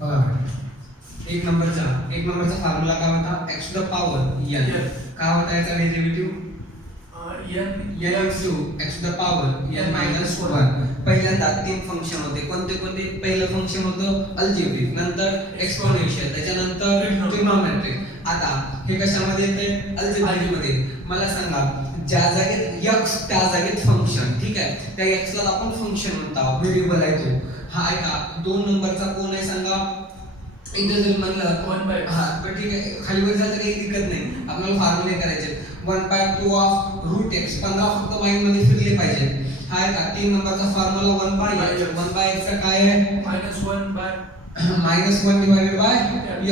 बघा एक नंबरचा फॉर्म्युला काय होता x to the power n काय होता याचा derivative n into x to the power n minus 1 पहिल्यांदा तीन फंक्शन होते कोणते कोणते पहिलं फंक्शन होतं अल्जेब्रिक नंतर एक्सपोनेन्शियल त्याच्यानंतर ट्रिग्नोमेट्रिक आता हे कशामध्ये येते अल्जेब्रिक मध्ये मला सांगा ज्या जागेत x त्या जागेत फंक्शन ठीक आहे त्या x ला आपण फंक्शन म्हणतो व्हेरिएबल आहे तो हा आहे का दोन नंबरचा कोण आहे सांगा इथे जर म्हणलं 1 हा पण ठीक आहे खाली वर झालं काही दिक्कत नाही आपल्याला फॉर्म्युले करायचे 1/2 ऑफ रूट x 15 फक्त माइंड मध्ये फिरले पाहिजे हा आहे का तीन नंबरचा फॉर्म्युला 1/x चा काय आहे -1 डिवाइडेड बाय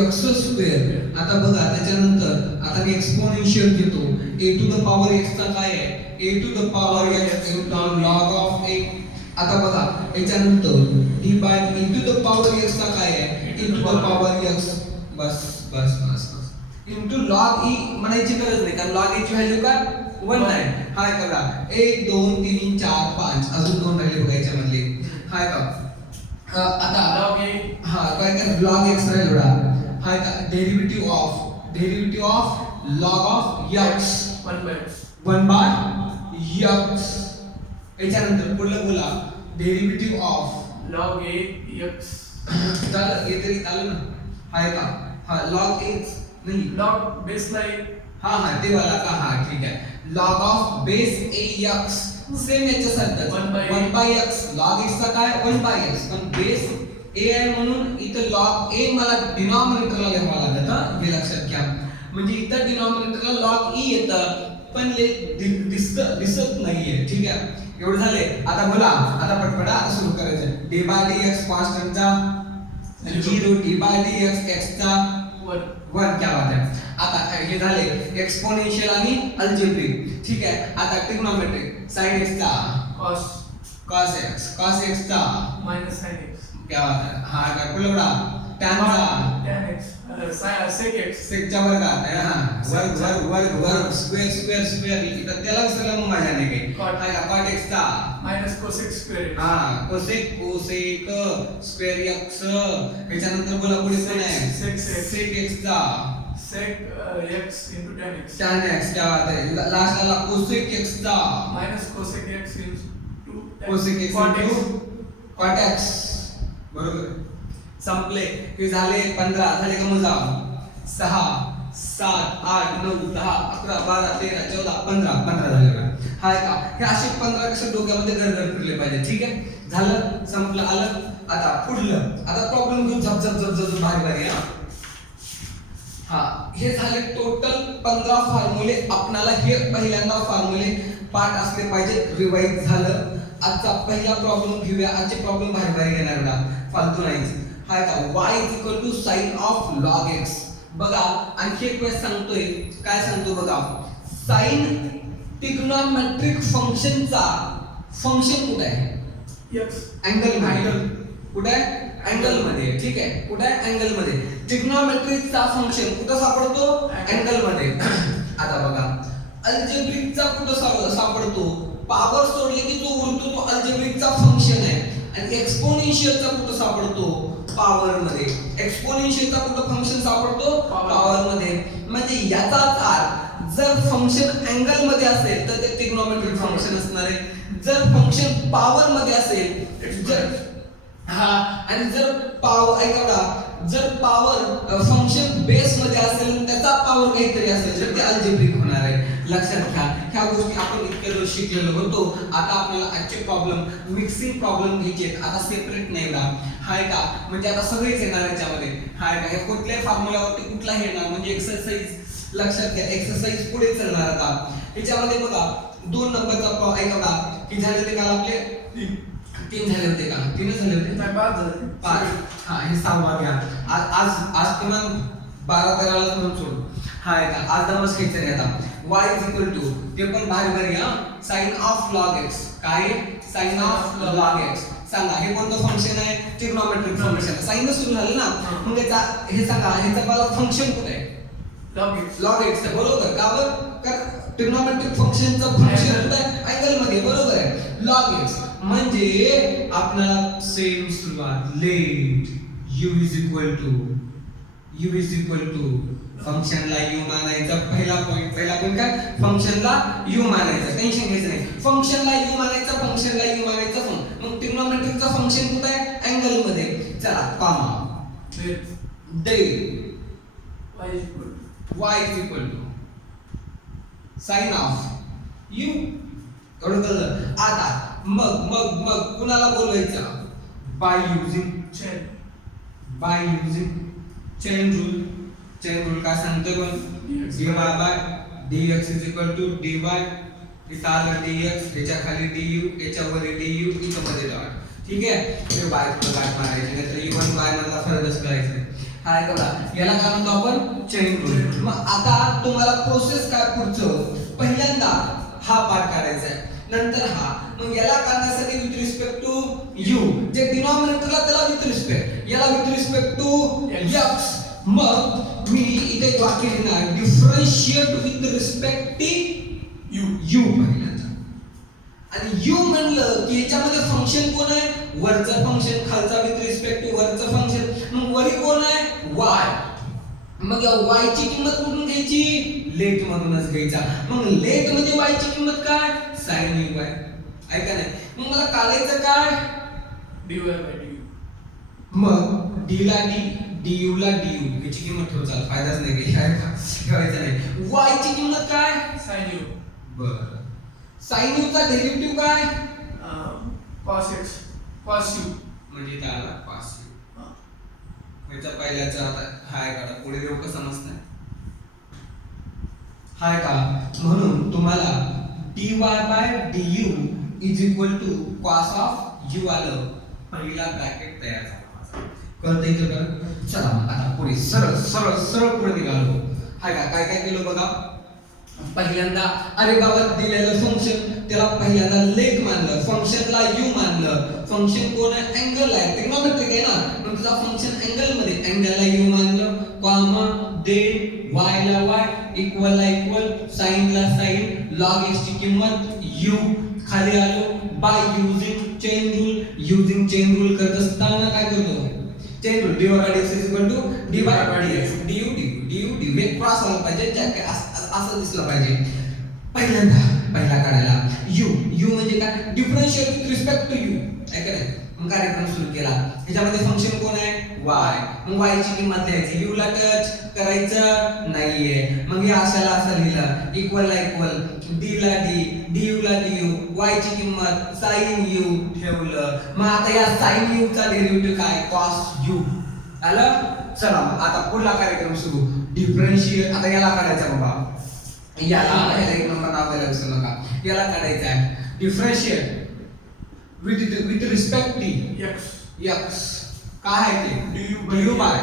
x स्क्वेअर आता बघा त्याच्यानंतर आता मी एक्सपोनेन्शियल घेतो a to the power x चा काय आहे a to the power x log of a आता बघा याच्यानंतर d by e to the power x चा काय आहे e to the power x बस इनटू log e म्हणायची गरज नाही कारण log e ची व्हॅल्यू काय 1 आहे हाय बघा 1 2 3 4 5 अजून दोन राहिले बघा याच्यामधले हाय का आता log a हा काय काय log x राहील बघा हाय का derivative of log of x 1 by x याच्यानंतर पुढलं बोला derivative of log a x झालं हे तरी आलं ना हाय का हा log x नहीं log baseline हाँ ते वाला का हाँ ठीक है log of base ax same याच्यासारखं 1 by x log x चा काय 1 by x पण बेस a आहे म्हणून इथं log a मला डिनॉमिनेटरला लिहावं लागत हा हे लक्षात घ्या म्हणजे इथं डिनॉमिनेटरला log e येतं पण दिसत नाहीये ठीक आहे एवढं झाले आता बोला आता पटपटा सुरू करायचं d by dx कॉन्स्टंटचा 0 d by dx x चा 1 क्या बात है आता हे झाले एक्सपोनेन्शियल आणि अल्जेब्रिक ठीक आहे आता ट्रिग्नोमेट्रिक sin x चा cos x चा sin x क्या बात है हा काय पुलवडा tan चा tan x sec x sec च्या वर्गात आहे हा वर्ग स्क्वेअर इथं त्याला सगळं मग मजा नाही काही हा का cot x चा cosec square हा cosec स्क्वेअर x याच्यानंतर बोला पुढे कोण आहे sec x चा sec x into tan x tan x क्या बात है लास्ट वाला cosec x चा cosec x into cosec x into cot x बरोबर संपले हे झाले 15 झाले का मोजा 6 7 8 9 10 11 12 13 14 15 झाले का हाय का हे असे 15 कसे डोक्यामध्ये घर फिरले पाहिजे ठीक आहे झालं संपलं आलं आता पुढलं आता प्रॉब्लेम घेऊन झप भारी हा हे झाले टोटल 15 फॉर्म्युले आपणाला हे पहिल्यांदा फॉर्म्युले पाठ असले पाहिजे रिवाइज झालं आजचा पहिला प्रॉब्लेम घेऊया आजचे प्रॉब्लेम भारी घेणार ना फालतू नाही हाय का y sin of log x बघा आणखी एक वेळेस सांगतोय काय सांगतो बघा sin ट्रिग्नोमेट्रिक फंक्शनचा फंक्शन कुठे आहे x अँगल मध्ये कुठे आहे अँगल मध्ये ठीक आहे कुठे आहे अँगल मध्ये ट्रिग्नोमेट्रिकचा फंक्शन कुठे सापडतो अँगल मध्ये आता बघा अल्जेब्रिकचा कुठे सापडतो पॉवर सोडले की जो उरतो तो अल्जेब्रिकचा फंक्शन आहे आणि एक्सपोनेन्शियलचा कुठे सापडतो पॉवर मध्ये एक्सपोनेन्शियलचा कुठे फंक्शन सापडतो पॉवर मध्ये म्हणजे याचाच अर्थ जर फंक्शन अँगल मध्ये असेल तर ते ट्रिग्नोमेट्रिक फंक्शन असणार आहे जर फंक्शन पॉवर मध्ये असेल जर हा आणि जर पॉवर ऐका जर पॉवर फंक्शन बेस मध्ये असेल आणि त्याचा पॉवर काहीतरी असेल तर ते अल्जेब्रिक होणार आहे लक्षात घ्या ह्या गोष्टी आपण इतके रोज शिकलेलो होतो आता आपल्याला आजचे प्रॉब्लेम मिक्सिंग प्रॉब्लेम घ्यायचे आता सेपरेट नाही ना हाय का म्हणजे आता सगळेच येणार याच्यामध्ये हाय का हे कुठल्याही फॉर्म्युलावरती कुठलाही येणार म्हणजे एक्सरसाइज लक्षात घ्या एक्सरसाइज पुढे चालणार आता याच्यामध्ये बघा 2 नंबरचा ऐका की झाले ते काल आपले 3 झाले होते का 3 झाले होते नाही 5 झाले 5 हा हे 6वा घ्या आज किमान 12-13 ला म्हणून सोडू हाय का आज दमस खायचं नाही आता y ते पण भारी हा sin of log x काय sin of log x सांगा हे कोणतं फंक्शन आहे ट्रिग्नोमेट्रिक फंक्शन साइन सुरू झालं ना मग हे सांगा ह्याचं मला फंक्शन कुठे आहे log x बरोबर का बरं ट्रिग्नोमेट्रिक फंक्शनचं फंक्शन कुठे आहे अँगल मध्ये बरोबर आहे log x म्हणजे आपल्याला सेम सुरुवात let u is equal to फंक्शनला u मानायचा. पहिला पॉइंट काय, फंक्शनला u मानायचं, टेन्शन घ्यायचं नाही. फंक्शनला u मानायचं मग ट्रिग्नोमेट्रिकचं फंक्शन कुठं आहे, अँगल मध्ये. चला कॉमा दे y is equal to sine of u. एवढं कळलं. आता मग कुणाला बोलवायचं, बाय युजिंग चेन रूल काय सांगतोय पण dy by dx is equal to dy, इथं आलं dx, याच्या खाली du, याच्यावर du, इथं मध्ये डॉट. ठीक आहे, ते बाय तुला गाठ मारायची नाही तर इवन बाय मधला फरकच करायचा नाही. हाय बघा, याला काय म्हणतो आपण, चेन रूल. मग आता तुम्हाला प्रोसेस काय पुढचं, पहिल्यांदा हा पार्ट काढायचा आहे, नंतर हा. मग याला काढण्यासाठी विथ रिस्पेक्ट टू u, जे डिनॉमिनेटरला त्याला विथ रिस्पेक्ट, याला विथ रिस्पेक्ट टू x. मग मी इथे एक वाक्य लिहिणार, differentiate with respect to u पहिल्यांदा. आणि u म्हणलं की याच्यामध्ये फंक्शन कोण आहे, वरचं फंक्शन, खालचा विथ रिस्पेक्ट टू वरचं फंक्शन. मग वरी कोण आहे, y. मग या y ची किंमत कुठून घ्यायची, लेट मधूनच घ्यायचा. मग लेट मध्ये y ची किंमत काय, sin u आहे. ऐका नाही, मग मला काढायचं काय, dy by du. मग d ला d, du ला du, याची किंमत ठेवायचा फायदाच नाही ठेवायचा नाही. y ची किंमत काय, sin u. बरं, sin u चा डेरिव्हेटिव्ह काय, cos x cos u म्हणजे त्याला cos u. याचा पहिल्याचा आता हाय काढा, पुढे देऊ का समजतं, हाय का. म्हणून तुम्हाला dy by du is equal to cos of u आलं, पहिला ब्रॅकेट तयार झाला. कळतंय का? चला आता पुढे सरळ पुढे निघालो. हाय का, काय केलं बघा. पहिल्यांदा अरे बाबा दिलेलं फंक्शन, त्याला पहिल्यांदा लेट मानलं, फंक्शनला u मानलं. फंक्शन कोण आहे, अँगल आहे, ट्रिग्नोमेट्रिक आहे ना, मग तुझा फंक्शन अँगल मध्ये, अँगलला u मानलं, कॉमा दे y ला y, इक्वल ला इक्वल, साइन ला साइन, लॉग x ची किंमत u, खाली आलो बाय युजिंग चेन रूल करत असताना काय करतो, chain rule dy by dx is equal to dy by dx, du हे क्रॉस आला पाहिजे, असं दिसलं पाहिजे. पहिला काढायला u म्हणजे काय, differentiate with respect to u. ऐका नाही, मग कार्यक्रम सुरू केला. ह्याच्यामध्ये फंक्शन कोण आहे, y. मग y ची किंमत लिहायची, u ला टच करायचं नाहीये. मग हे असं लिहिलं, इक्वल ला इक्वल, d ला d, du ला du, y ची किंमत sin u ठेवलं. मग आता या sin u चा डेरिव्हेटिव्ह काय, cos u आलं. चला मग आता पुढला कार्यक्रम सुरू, डिफरन्शिएट. आता याला काढायचा बाबा, याला एक नंबर नाव द्यायला विसरू नका. याला काढायचा आहे differentiate with respect to x. काय आहे ते, du by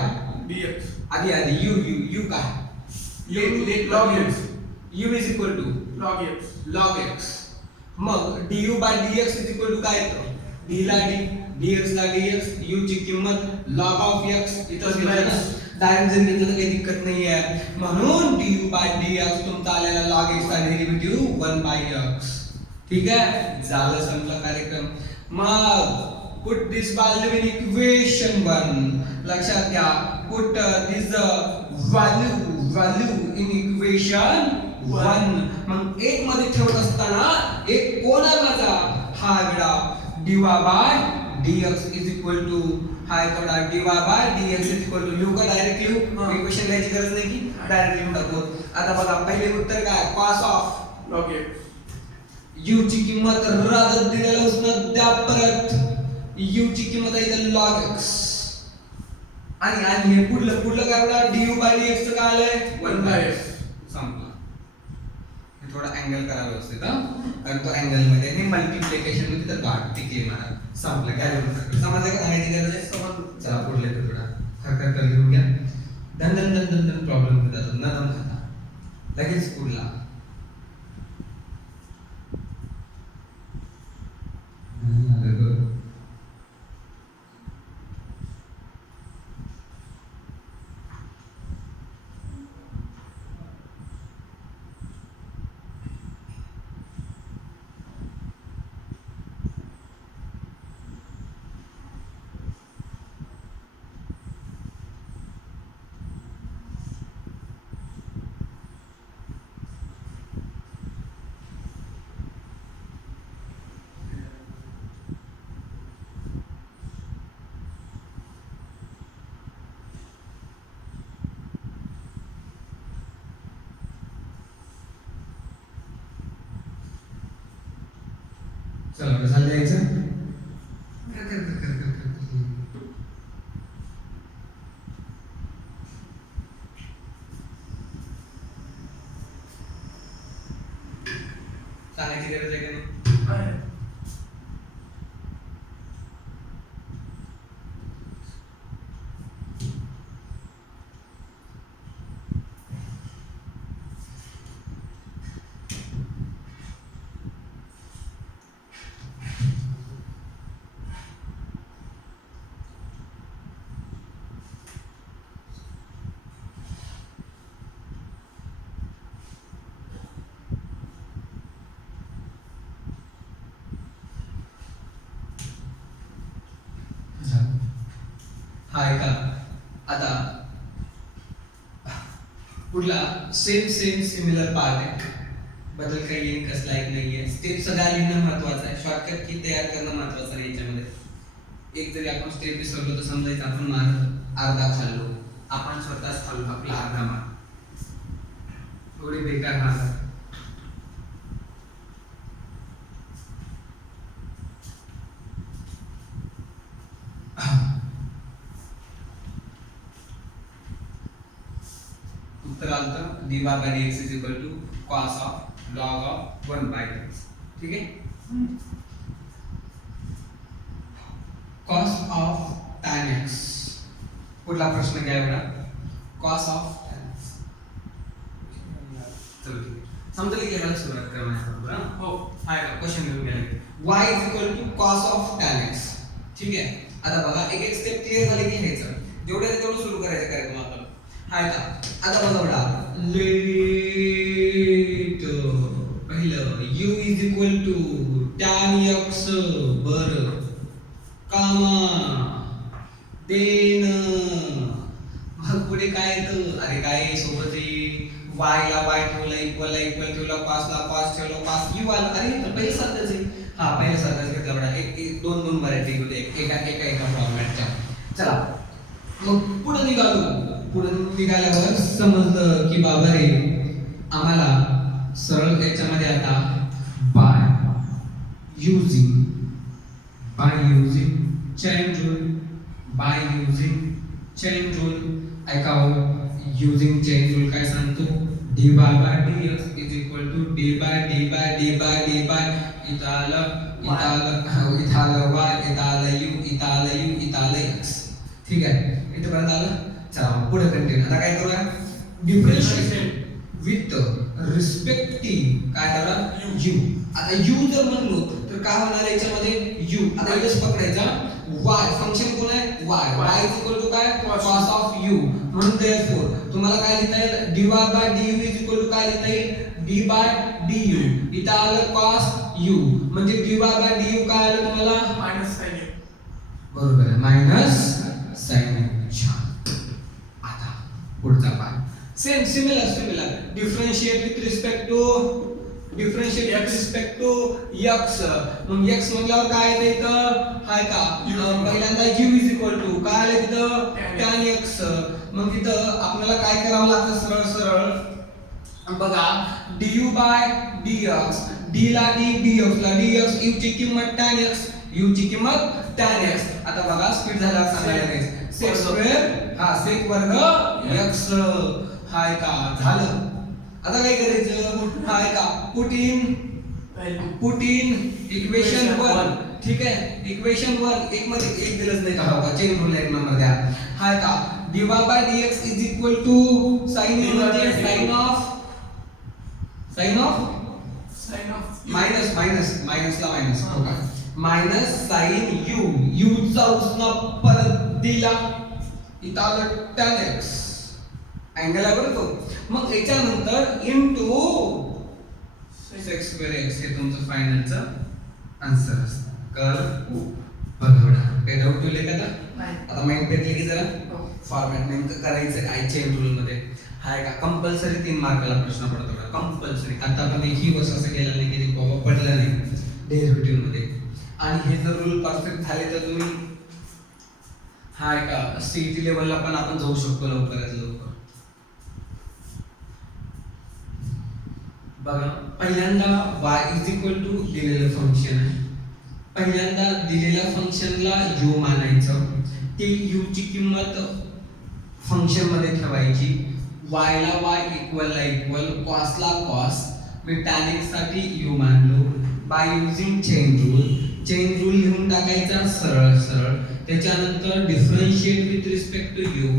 dx. आधी u काय, log x. u is equal to log x. मग du by dx is equal to काय येतं, d ला d, dx ला dx, u ची किंमत log of x. इथं दिलं ना, डायरेक्ट जर घेतलं तर काही दिक्कत नाही आहे. म्हणून du by dx तुमचा आलेला log x चा डेरिव्हेटिव्ह 1 by x. ठीक आहे, झालं संपला कार्यक्रम. मग put this value in equation 1. लक्षात घ्या, put this value in equation 1. मग एक मध्ये ठेवत असताना एक कोण आहे माझा, हा वेळा dy by dx is equal to, high Kada dy by dx is equal to, लिहू का डायरेक्ट लिहू, इक्वेशन लिहायची गरज नाही की डायरेक्ट लिहून टाकू. आता बघा पहिले उत्तर काय, cos of log x. u ची किंमत राहत दिलेलं उसनं द्या परत, u ची किंमत आहे इथं log x. आणि हे पुढलं काय होणार, du by dx चं काय आलंय 1 by x. संपला. हे थोडा अँगल करा व्यवस्थित, कारण तो अँगल मध्ये हे मल्टिप्लिकेशन मध्ये तर गाठ टिकली मला. संपलं, काय समजलं का, आहे गरज आहे. चला पुढले तर थोडा खरखर लिहून घ्या. दन प्रॉब्लेम होतात, न दम खाता लगेच पुढला. चला रिझल्ट द्यायचं. कर कर कर कर कर कर. सांगायची गरज आहे का नाही? हाय का आता पुढला सेम सेम सिमिलर पार्ट आहे. बदल काही येईल कसला एक नाहीये. स्टेप सगळ्या लिहिणं महत्वाचं आहे. शॉर्टकट की तयार करणं महत्वाचं नाही याच्यामध्ये. एक जरी आपण स्टेप विसरलो तर समजायचं आपण मार्क अर्धा खाल्लो. आपण स्वतःच खाल्लो आपला अर्धा मार्क. थोडी बेकार मार्क. उत्तर आलं dy by dx is equal to cos of log of 1 by x. ठीक आहे. cos of tan x. पुढला प्रश्न काय बघा. cos of tan x. चलो ठीक आहे. समजलं की याला सुरुवात करा माझ्याबरोबर. हो हाय का क्वेश्चन घेऊन गेले. y is equal to cos of tan x. ठीक आहे. आता बघा एक एक स्टेप क्लियर झाली की घ्यायचं. जेवढे तेवढं सुरू करायचं कार्यक्रम आपण. हाय का आता बघा बघा लेट पहिलं u is equal to tan x बर कामा देन मग पुढे काय येतं. अरे काय सोबत y ला y ठेवलं इक्वल ठेवलं cos ला cos ठेवलं cos u आलं. अरे तर पहिलं सारखंच आहे. हा पहिलं सारखंच घेतलं बघा. एक दोन व्हरायटी होते एका फॉर्मॅटच्या. चला मग पुढे निघाल्यावर समजलं की बाबा रे आम्हाला सरळ याच्यामध्ये आता बाय युजिंग चेन रूल ऐकावं. युजिंग चेन रूल काय सांगतो. dy by dx is equal to dy इथालं x. ठीक आहे. इथपर्यंत आलं. चला पुढे कंटिन्यू. आता काय करूया. डिफरन्शिएट विथ रिस्पेक्टिव्ह काय झाला u. आता u जर म्हणलो तर काय होणार याच्यामध्ये u. आता इथेच पकडायचा y फंक्शन कोण आहे y is equal to काय cos of u. म्हणून therefore तुम्हाला काय लिहिता येईल dy by du is equal to काय लिहिता येईल d by du. इथं आलं cos u म्हणजे dy by du काय आलं तुम्हाला मायनस साइन u. बरोबर आहे मायनस साइन u. आता पुढचा part same similar differentiate with respect to x. मग x म्हटल्यावर काय येतं इथं हाय का पहिल्यांदा u is equal to काय आलं तिथं tan x. मग तिथं आपल्याला काय करावं लागतं सरळ बघा du by dx d ला d dx ला dx u ची किंमत tan x u ची किंमत tan x. आता बघा स्पीड झाला सांगायला नाही sec स्क्वेअर हा sec वर्ग x हाय का झालं. आता काय करायचं हाय का पुट इन इक्वेशन 1. ठीक आहे इक्वेशन 1 एक मध्ये एक दिलंच नाही का बाबा चेन रूल एक नंबर द्या. हाय का dy by dx is equal to sin u म्हणजे sin of मायनस ला मायनस हो का मायनस sin u चा उसना परत दिला इथं आलं tan x अँगल आहे बरं तो. मग याच्यानंतर इनटू sec स्क्वेअर x हे तुमचं फायनलचं आन्सर असतं. बघा काही डाऊट ठेवले का आता माइंड भेटले की जरा फॉर्मॅट नेमकं करायचं काय चेन रूल मध्ये हाय का कंपल्सरी 3 मार्काला प्रश्न पडतो का कंपल्सरी. आता पण एकही वर्ष असं केलं नाही की बाबा पडलं नाही डेरिव्हेटिव्ह मध्ये. आणि हे जर रूल परफेक्ट झाले तर तुम्ही हाय का सीईटी लेवलला पण आपण जाऊ शकतो लवकरात लवकर. बघा पहिल्यांदा y इज इक्वल टू दिलेलं फंक्शन आहे पहिल्यांदा दिलेल्या फंक्शनला u मानायचं, ते u ची किंमत फंक्शन मध्ये ठेवायची, y ला y इक्वल ला इक्वल, cos ला cos, मी tan x साठी u मानलो बाय युजिंग चेन रूल लिहून टाकायचा सरळ सरळ, त्याच्यानंतर differentiate with respect to u,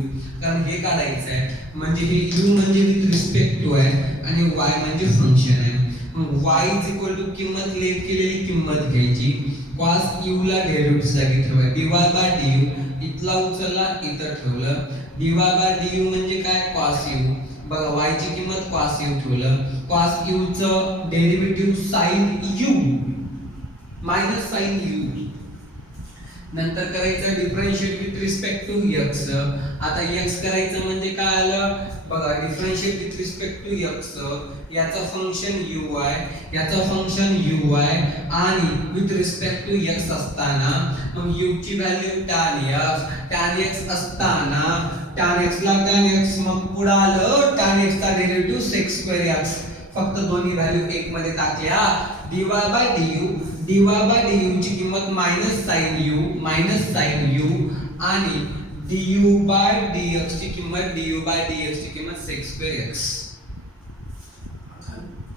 कारण हे काढायचं आहे, म्हणजे हे u म्हणजे विथ रिस्पेक्ट टू आहे आणि y म्हणजे फंक्शन आहे. मग y इज इक्वल टू किंमत लेट केलेली किंमत घ्यायची, cos u ला डेरिव्हेटिव्ह जागी ठेवा, dy बाय du इथला उचलला इथं ठेवलं, dy बाय du म्हणजे काय cos u, बघा y ची किंमत cos u ठेवलं, cos u चं derivative sin u minus sin u, नंतर करायचं differentiate with respect to x, आता x करायचं म्हणजे काय आलं बघा, differentiate with respect to x, याचं फंक्शन u आहे, याचं फंक्शन u आहे आणि विथ रिस्पेक्ट टू x असताना मग u ची व्हॅल्यू tan x असताना tan x ला tan x, मग पुढे आलं tan x चा डेरिव्हेटिव्ह sec square x, फक्त दोन्ही व्हॅल्यू 1 मध्ये टाकल्या, dy बाय du ची किंमत मायनस sin u आणि du बाय dx ची किंमत sec square x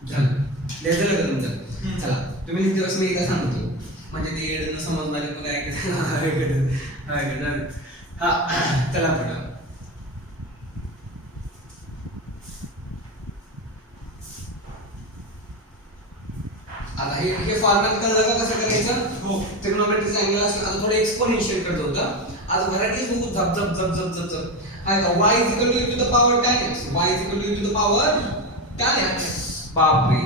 झालं. लिहायचं का तुमचं? चला तुम्ही लिहिते मी एकदा सांगतो, म्हणजे ते येडं समजणारे पण हा चला पुढे. आता हे फॉर्मॅट कळलं का कसं करायचं? हो. ट्रिग्नोमेट्रीचा अँगल असला आता थोडं एक्सपोनेन्शियल करत होतं, आज व्हरायटीज बघू झप झप झप झप झप झप. हाय का y is equal to e to the power tan x, y is equal to e to the power tan x. बापरे,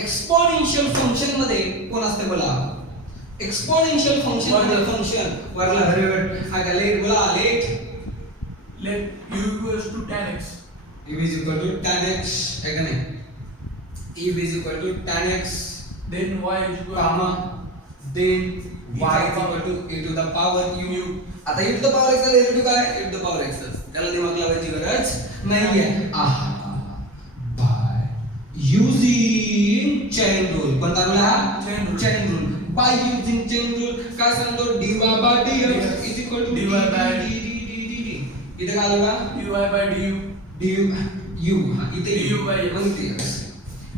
एक्सपोनेन्शियल फंक्शन मध्ये कोण असते बोला? एक्सपोनेन्शियल फंक्शन मध्ये फंक्शन वरला डेरिव्हेटिव्ह हाय का लेट बोला, let u equals to tan x, u is equal to tan x है का नाही, e is equal to tan x, then y is equal comma then y is equal to e to the power u. आता e to the power x चा derivative काय? e to the power x, त्याला दिमाग लावायची गरज नाहीये. By using chain rule, कोणता rule हा? Chain rule. By using chain rule काय सांगतो? dy by dx is equal to dy by इथे काय आलं का? dy by du, u हा इथे du by x. मग ते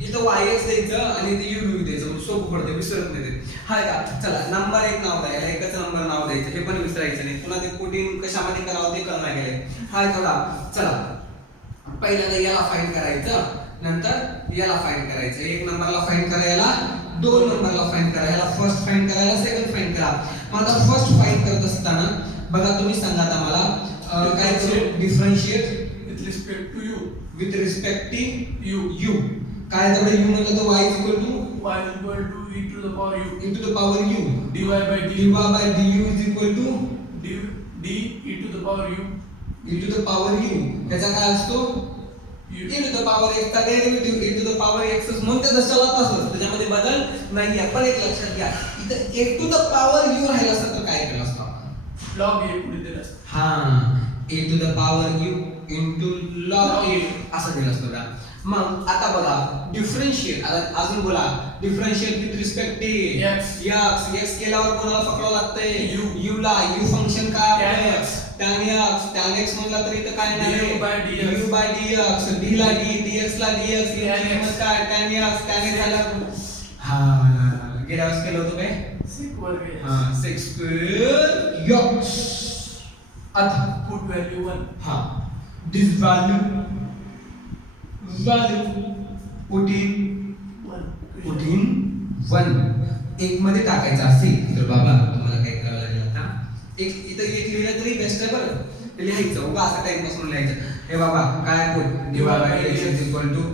इथं yx द्यायचं आणि इथे u द्यायचं, सोपं पडते, विसरत नाही ते. हाय का? चला नंबर 1 नाव द्यायला, एकच नंबर नाव द्यायचं, हे पण विसरायचं नाही, पुन्हा ते कोडिंग कशामध्ये करावं ते कळणार गेले. हाय थोडा चला पहिल्यांदा याला फाइंड करायचं, नंतर याला फाइंड करायचं, 1 नंबरला फाइंड करायला, 2 नंबरला फाइंड करायला, फर्स्ट फाइंड करायला, सेकंड फाइंड करा. मग आता फर्स्ट फाइंड करत असताना बघा तुम्ही सांगा आता मला काय करू? Differentiate with respect to u, with respect u, u, काय तेवढे u म्हणलं तर y equal to y is equal to e to the power u, into the power u, dy by dy du, by du is equal to d e to the power u, e to the power u, त्याचा काय असतो? u e to the power x चा derivative e to the power x म्हणते तसं तसं, त्याच्यामध्ये बदल नाहीये. पण एक लक्षात घ्या, इथं e to the power u राहिला असतं तर काय केलं असतं आपण? log a पुढे दिलं असतं. हा, e to the power u into log a असं दिलं असतं का? मग आता बघा डिफरन्शिएट, आता अजून बोला differentiate with respect to x केल्यावर कोणाला पकडावं लागतंय? u ला. u फंक्शन काय आपलं? tan x म्हणला तर इथं काय नाही, du by dx, du by dx, d ला d, dx ला dx, किंमत काय tan x झाला. हा गेल्या वेळेस केलं होतं काय? sec वर्ग x, हा sec square x. आता put value 1, हा this value put in 1 एक मध्ये टाकायचं असेल तर बाबा तुम्हाला काय करावं लागेल? आता एक इथं एक लिहिलं तरी बेस्ट आहे बरं, ते लिहायचं उगा असं टाइम पासून लिहायचं. हे बाबा काय put dy by dx is equal to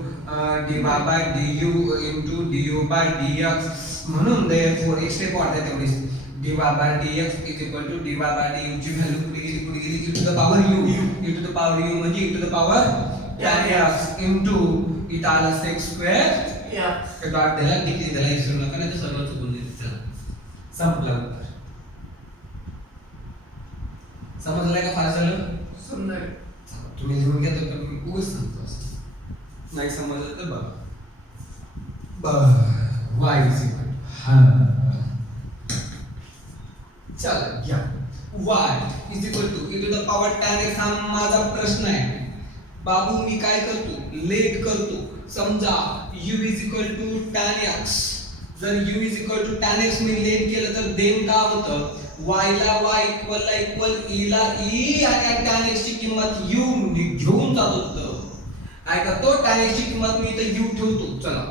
dy by du into du by dx, म्हणून therefore एक स्टेप वाढते तेवढीच, dy by dx is equal to dy by du ची व्हॅल्यू कुठे गेली e to the power u म्हणजे e to the power tan x into इथं आला sec square x, हे डॉट द्यायला डिग्री द्यायला विसरू नका, नाही तर सगळं चुकून देते. चला संपलं उत्तर. समजलंय का? फार झालं समजा तुम्ही लिहून घ्या तर मी उगाच सांगतो असं, नाही समजलं तर बघ y is equal to चल घ्या y is equal to e to the power tan x हा माझा प्रश्न आहे बाबू मी काय करतो लेट करतो समजा u is equal to tan x जर u is equal to tan x मी लेट केलं तर देन काय होतं y ला y इक्वल e ला e आणि tan x ची किंमत u घेऊन जातो तर काय करतो tan x ची किंमत मी इथे u ठेवतो चला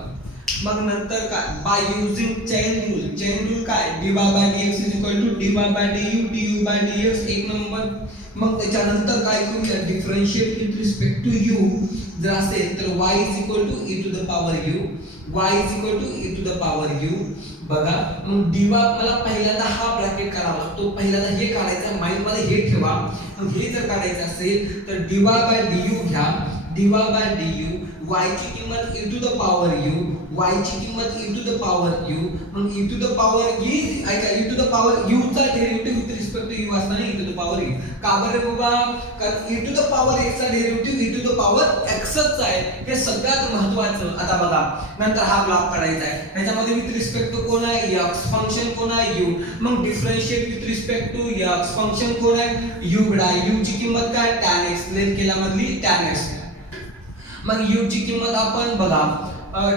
मग नंतर काय बाय युजिंग चेन रूल काय dy by dx is equal to dy by du by dx एक नंबर मग त्याच्यानंतर काय करूया differentiate with respect to u जर असेल तर y is equal to e to the power u y is equal to e to the power u बघा मग dy मला पहिल्यांदा हा ब्रॅकेट करावा लागतो पहिल्यांदा हे काढायचं माइंड मध्ये हे ठेवा मग हे जर काढायचं असेल तर dy बाय du घ्या dy बाय du y ची किंमत e to the power u y ची किंमत e to the power u मग e to the power e ऐका e to the power u चा derivative with respect to u असताना e to the power e का बरं बाबा कारण e to the power x चा derivative e to the power x च आहे हे सगळ्यात महत्त्वाचं आता बघा नंतर हा ब्लॉक काढायचा आहे त्याच्यामध्ये विथ रिस्पेक्ट टू कोण आहे x फंक्शन कोण आहे u मग differentiate with respect to x function कोण आहे u गडा u ची किंमत काय tan x लेट केल्यामधली tan x मग u ची किंमत आपण बघा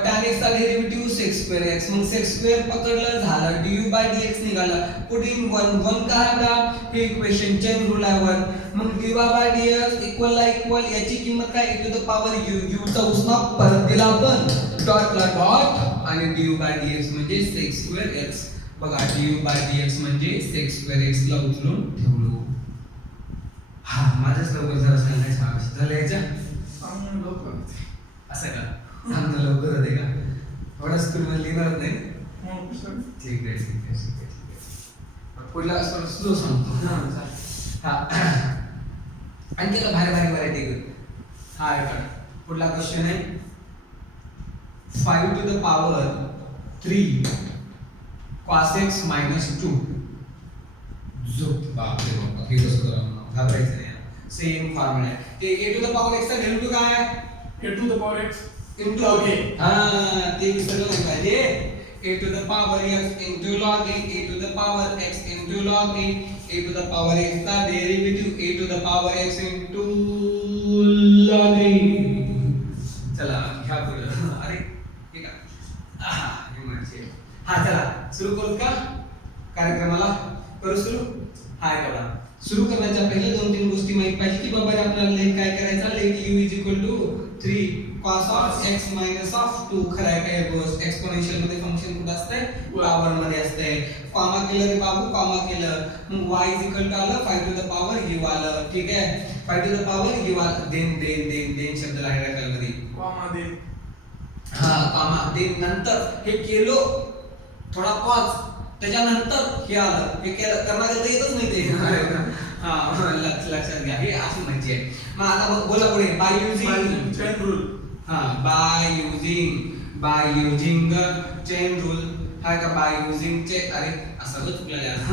tan x चा डेरिव्हेटिव्ह sec स्क्वेअर x मग sec स्क्वेअर पकडलं झालं du बाय dx निघाला पुढील 1 काय बघा हे इक्वेशन चेन रूल आहे 1 मग dy बाय dx इक्वल ला इक्वल याची किंमत काय e to the power u u चा उसना परत दिला आपण डॉट ला डॉट आणि du बाय dx म्हणजे sec स्क्वेअर x बघा du बाय dx म्हणजे sec स्क्वेअर x ला उचलून ठेवलो हा माझ्याच लवकर जरा सांगायचं आवश्यक झालं याच्या असं का सांगतो लवकर होते का थोडा स्कूल मध्ये लिहिणार नाही ठीक आहे ठीक आहे ठीक आहे ठीक आहे पुढला स्लो सांगतो हा आणखी का भारी भारी व्हरायटी कर हा ऐका पुढला क्वेश्चन आहे 5 to the power 3 cos x minus 2 झोप बापरे बाबा हे कसं करावं घाबरायचं नाही सेम फॉर्म्युला आहे ते a to the power x चा डेरिव्हेटिव्ह काय आहे a to the power x into log a हां ते विसरलं नाही पाहिजे a to the power x into log a to the power x into log a to the power x चा derivative a to the power x into log a चला घ्या पुढे अरे हे का हे म्हणजे हा चला सुरू करू का कार्यक्रमाला करू सुरू हाय करा सुरू करण्याच्या पहिले 2-3 गोष्टी माहित पाहिजे की बाबा आपल्याला लेट काय करायचा let u is equal to 3 cos of x minus of 2 खरं आहे काय गोष्ट एक्सपोनेन्शियल मध्ये फंक्शन कुठे असते पॉवर मध्ये असते कॉमा केलं रे बाबू कॉमा केलं मग y इज इक्वल टू आलं 5 टू द पॉवर u आलं ठीक आहे 5 टू द पॉवर u आलं देन शब्द लागला त्यामध्ये कॉमा दे हा कॉमा देन नंतर हे केलो थोडा पॉज त्याच्यानंतर हे आलं हे केलं करणार तर येतच नाही ते हा लक्षात घ्या हे असं म्हणजे मग आता बोला पुढे बाय युजिंग चेन रूल हा बाय युजिंग चेन रूल हा का बाय युजिंग चे अरे असं होत चुकलेलं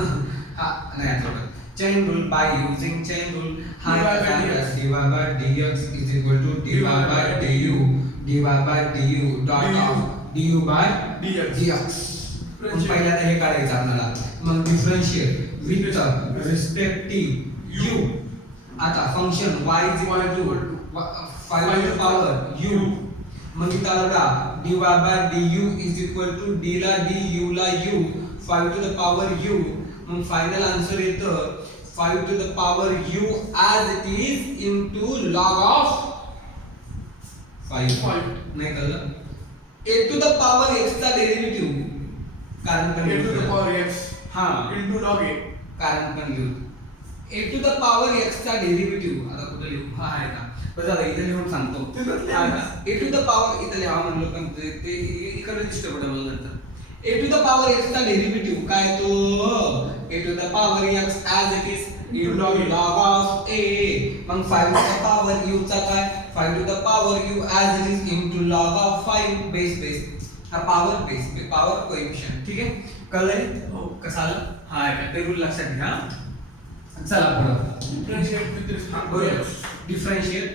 हा नाही आठवत chain rule by using chain rule हा dy by dx is equal to dy by du dot of du by dx पहिल्यांदा हे काढायचं आपल्याला मग डिफरन्शिएट विथ रिस्पेक्टिव्ह u आता function y is equal to 5 to the power u मग इथं बघा dy by du is equal to d ला du ला u 5 to the power u मग फायनल आन्सर येतं 5 to the power u as it is into log of 5 नाही कळलं a to the power x चा डेरिव्हेटिव्ह कारण पण a to the power x हां into log a कारण पण लिहू a to the power x चा डेरिव्हेटिव्ह आता कुठे लिहू हा आहे का बरं झालं इथे लिहून सांगतो a टू द पॉवर इथे लिहा म्हणलो पण ते इकडे डिस्टर्ब होतं मला नंतर a to the power x चा डेरिव्हेटिव्ह काय तो a to the power x as it is into log of a मग 5 टू द पॉवर u चा काय 5 to the power u as it is into log of 5 base हा power base power coefficient ठीक आहे कळलंय हो कसं आलं हा आहे ते रूल लक्षात घ्या चला पुढे differentiate with respect to x differentiate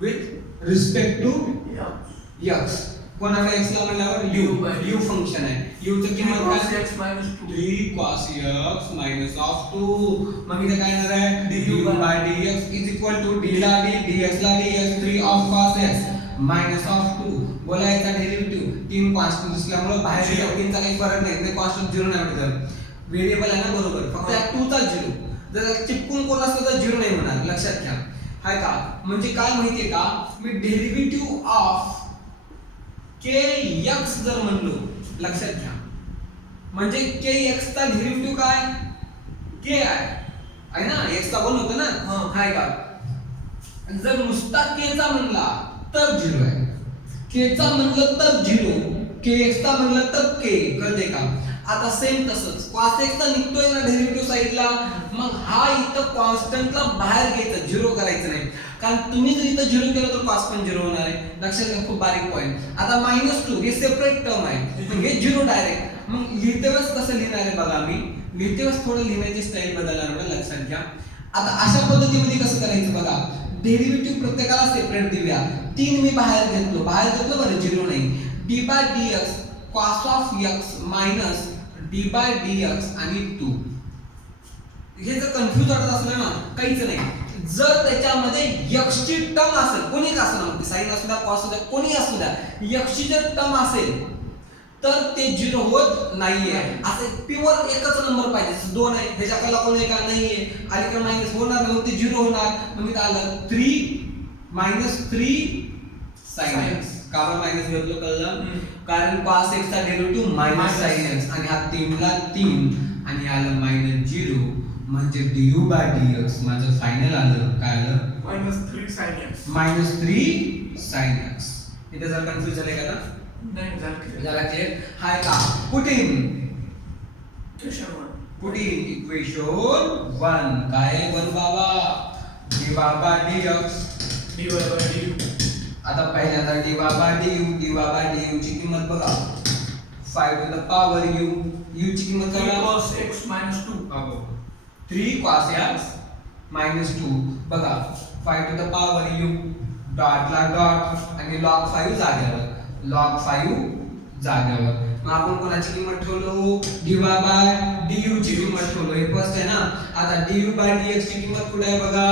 with respect to yeah x कोणाकडे x ला म्हणल्यावर u फंक्शन आहे u ची किंमत cos काय x minus 2. 3 cos x minus of 2. मग इथे काय येणार आहे du by dx is equal to d ला d dx ला dx 3 of cos x minus of 2. बोलायचा डेरिव्हेटिव्ह 3 कॉन्स्टंट असल्यामुळे बाहेर या तीनचा काही फरक नाही ते कॉन्स्टंट 0 नाही भेटत व्हेरिएबल आहे ना बरोबर फक्त या 2 चा 0 जर चिपकून कोण असलं तर 0 नाही होणार लक्षात घ्या हाय का म्हणजे काय माहितीये का मी डेरिव्हेटिव्ह ऑफ kx जर म्हणलो लक्षात घ्या म्हणजे kx चा डेरिव्हेटिव्ह काय k आहे ना x चा 1 होतं ना हाय का जर नुसता k चा म्हणला तर 0 आहे k चा म्हणलं तर 0 kx चा म्हणलं तर k कळते का आता सेम तसंच cos x चा निघतोय ना डेरिव्हेटिव्ह साइडला मग हा इथं कॉन्स्टंटला बाहेर घ्यायचं 0 करायचं नाही कारण तुम्ही जर इथं 0 केलं तर cos पण 0 होणार आहे लक्षात घ्या खूप बारीक पॉइंट आता -2 हे सेपरेट टर्म आहे मग हे 0 डायरेक्ट मग लिहिते वेळेस कसं लिहिणार आहे बघा मी लिहिते वेळेस थोडं लिहिण्याची स्टाईल बदलणार आहे लक्षात घ्या आता अशा पद्धतीमध्ये कसं करायचं बघा डेरिव्हेटिव्ह प्रत्येकाला सेपरेट देऊया 3 मी बाहेर घेतलो बरं 0 नाही d by dx cos of x minus d by dx आणि 2 हे जर कन्फ्यूज वाटत असलं ना काहीच नाही जर त्याच्यामध्ये x ची टर्म असेल कोणी का असं ना साइन असू द्या कॉस असू द्या कोणी असू द्या x ची जर टर्म असेल तर ते 0 होत नाहीये असे प्युअर एकच नंबर पाहिजे 2 आहे ह्याच्या खाली कोण का नाहीये अलीकडे मायनस होणार मग ते 0 होणार मग इथं आलं 3 -3 sin x का बरं मायनस घेतलं कळलं कारण cos x चा डेरिव्हेटिव्ह मायनस sin x आणि हा 3 ला 3 आणि आलं -0 म्हणजे du by dx माझं फायनल आलं काय आलं -3 sin x. -3 sin x इथे जर कन्फ्यूज झाले का आता नाही झालं जरा क्लियर हाय का पुटिंग Question 1. पुटिंग इक्वेशन 1 काय 1 बाबा d बाबा dx dy by du. आता पहिल्यांदा d बाबा du ची किंमत बघा 5 to the power u ची किंमत 3 काय cos x minus 2. 3 cos x minus 2 बघा 5 to the power u dot ला डॉट आणि log 5 जागेवर log 5 जागेवर मग आपण कोणाची किंमत ठेवलो dy by du ची किंमत ठेवलो हे फर्स्ट आहे ना आता du by dx ची किंमत कुठे आहे बघा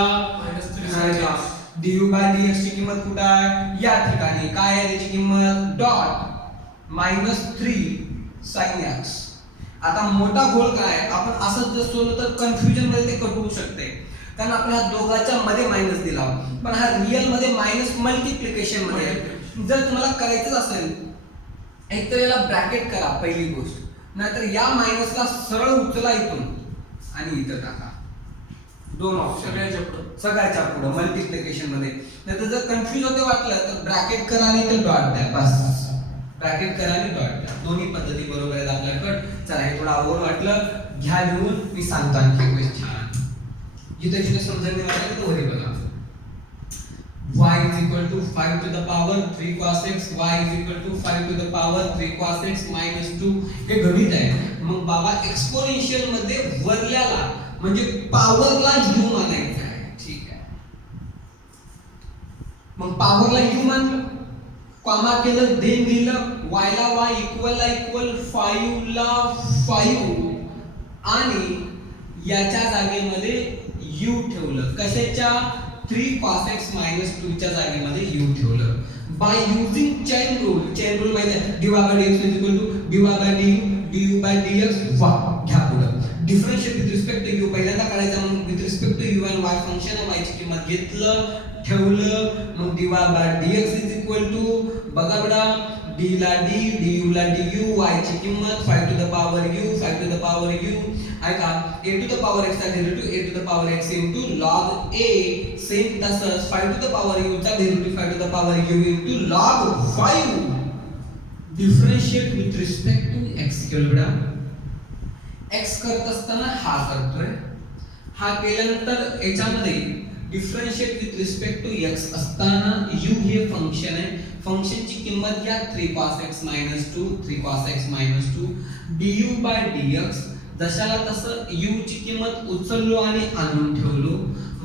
-3 sin x. du by dx ची किंमत कुठे आहे या ठिकाणी काय आहे त्याची किंमत डॉट -3 sin x आता मोठा गोल काय आहे आपण असंच जर सोडलं तर कन्फ्युजन मध्ये ते कट होऊ शकते कारण आपल्या दोघांच्या मध्ये मायनस दिला पण हा रिअल मध्ये मायनस मल्टिप्लिकेशन मध्ये आहे. जर तुम्हाला करायचं असेल एक तर याला ब्रॅकेट करा पहिली गोष्ट नाहीतर या मायनसला सरळ उचला इथून आणि इथं टाका दोन ऑप्शन सगळ्याच्या पुढे मल्टिप्लिकेशन मध्ये नाहीतर जर कन्फ्युज होते वाटलं तर ब्रॅकेट करा आणि इथं डॉट द्या बस ब्रॅकेट करा आणि डॉट द्या दोन्ही पद्धती बरोबर आहेत आपल्याकडे चला हे थोडं अवघड वाटलं घ्या लिहून मी सांगतो आणखी गोष्ट छान जिथे जिथे समजून नाही वाटलं तर वरी बघा y is equal to 5 to the power 3 cos x y is equal to 5 to the power 3 cos x minus 2 हे गणित आहे मग बाबा एक्सपोनेन्शियल मध्ये वरल्याला म्हणजे पॉवरला u मानायचं आहे ठीक आहे मग पॉवरला u मानलं कॉमा केलं देन दिलं y ला y इक्वल ला इक्वल 5 ला 5 आणि याच्या जागेमध्ये u ठेवलं कशाच्या 3 cos x minus 2 च्या जागेमध्ये u ठेवलं बाय युजिंग चेन रूल माहिती आहे dy by dx is equal to dy by du by dx वा घ्या पुढे differentiate with respect to u पहिल्यांदा करायचा मग विथ रिस्पेक्ट टू u आणि y फंक्शन y ची किंमत घेतलं ठेवलं मग dy by dx is equal to बघा बडा d ला d du ला du y ची किंमत 5 to the power u 5 to the power u ऐका a to the power x चा derivative a to the power x into log a सेम तसंच 5 to the power u चा derivative 5 to the power u into log 5 differentiate with respect to x केलं बेटा x करत असताना हा करतोय हा केल्यानंतर याच्यामध्ये differentiate with respect to x असताना u हे फंक्शन आहे फंक्शनची किंमत घ्या 3 cos x 2 3 cos x 2 du by dx जशाला तसं u ची किंमत उचललो आणि आणून ठेवलो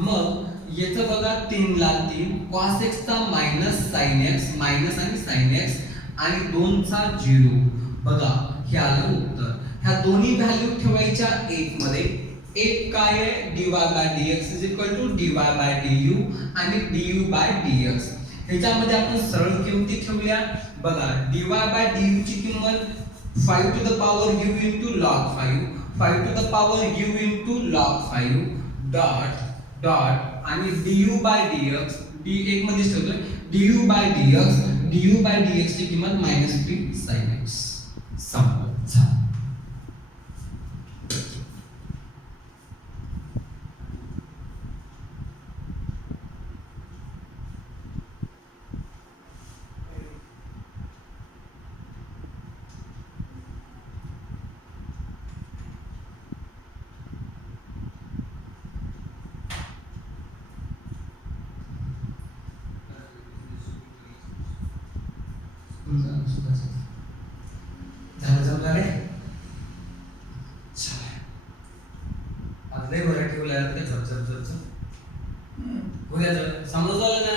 मग याचं बघा 3 ला 3 cos x चा मायनस sin x मायनस आणि sin x आणि 2 चा 0 बघा हे आलं उत्तर. ह्या दोन्ही व्हॅल्यू ठेवायच्या एक मध्ये. एक काय आहे dy by dx is equal to dy by du आणि du बाय dx. ह्याच्यामध्ये आपण सरळ किमती ठेवल्या बघा. dy बाय du ची किंमत 5 to the power u into log 5, 5 to the power u into log 5 dot आणि du बाय dx d एक मध्ये ठेवतोय. du बाय dx ची किंमत -3 sin x. संपलं झालं. झालं जमलं रे. आज लय बरं ठेवलं ते झप उद्या समजलं ना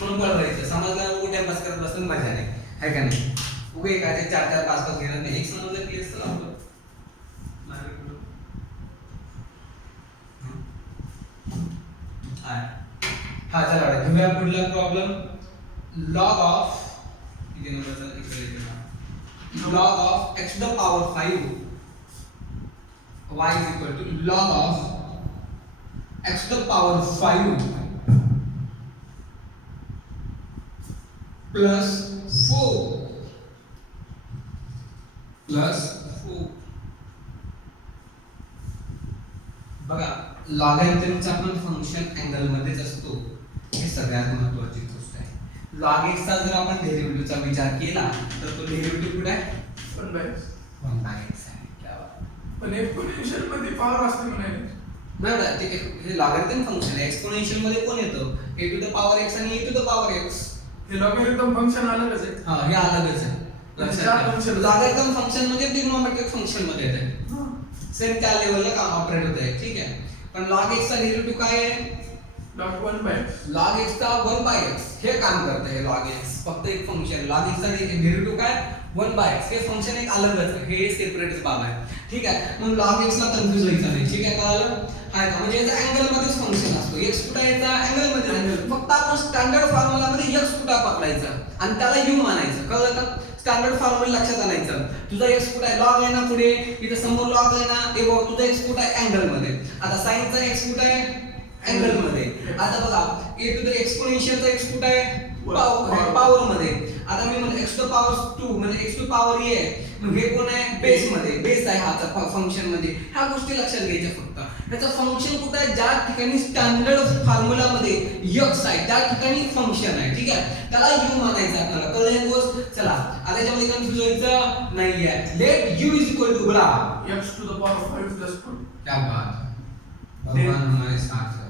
म्हणून पळवायचं. समजलं कुठे बस करत बसून मजा नाही आहे का नाही. उगे एखादे 4-4 5 घेणं नाही. एक समजलं की असतं आपलं. हा चला घेऊया पुढला प्रॉब्लेम. लॉग ऑफ किती नंबरचा equation log of x to the power 5 y is equal to log of x to the power 5 plus 4 बघा लॉगॅरिथमचा पण फंक्शन अँगल मध्येच असतो. हे सगळ्यात महत्त्वाची गोष्ट आहे. log x चा जर आपण डेरिव्हेटिव्हचा विचार केला तर तो डेरिव्हेटिव्ह कुठे आहे 1 by x आहे. क्या बात. पण एक्सपोनेन्शियल मध्ये पॉवर असते म्हणाले नाही बघा ते हे लॉगॅरिथम फंक्शन आहे. एक्सपोनेन्शियल मध्ये कोण येतं a to the power x आणि a to the power x. हे लॉगॅरिथम फंक्शन अलगच आहे. हा हे अलगच आहे. लॉगॅरिथम फंक्शन मध्ये ट्रिग्नोमेट्रिक फंक्शन मध्ये येते. सेम त्या लेवलला काम ऑपरेट होत आहे. ठीक आहे. पण log x चा डेरिव्हेटिव्ह काय आहे log 1 by x. log x चा 1 by x हे काम करते हे log x. फक्त एक फंक्शन log x चा डेरिव्हेटिव्ह काय 1 by x. हे फंक्शन एक अलगच आहे. हे सेपरेट बाब आहे. ठीक आहे. मग log x ला कन्फ्यूज व्हायचं नाही. ठीक आहे कळालं. हा का म्हणजे याचा अँगल मध्येच फंक्शन असतो. x कुठे याचा अँगल मध्ये. फक्त आपण स्टँडर्ड फॉर्म्युला मध्ये x कुठे पकडायचा आणि त्याला u मानायचं. कळलं का. स्टँडर्ड फॉर्म्युला लक्षात आणायचं. तुझा x कुठे आहे लॉग आहे ना पुढे इथे समोर लॉग आहे ना ते बघ तुझा x कुठे आहे अँगल मध्ये. आता sin चा x कुठे आहे अँगल मध्ये. आता बघा a टू द एक्सपोनेन्शियल चा x कुठे आहे पॉवर मध्ये. आता मी म्हणतो x टू द पॉवर 2 म्हणजे x टू पॉवर a आहे. मग हे कोण आहे बेस मध्ये. बेस आहे हा फंक्शन मध्ये. ह्या गोष्टी लक्षात घ्यायच्या फक्त. त्याचं फंक्शन कुठे आहे ज्या ठिकाणी स्टँडर्ड फॉर्म्युला मध्ये x आहे त्या ठिकाणी फंक्शन आहे. ठीक आहे. त्याला u मानायचं आपल्याला. कळलं ही गोष्ट. चला आता याच्यामध्ये कन्फ्यूज व्हायचं नाहीये. Let u is equal to बोला x to the power 5 plus 4. क्या बात. भगवान हमारे साथ है.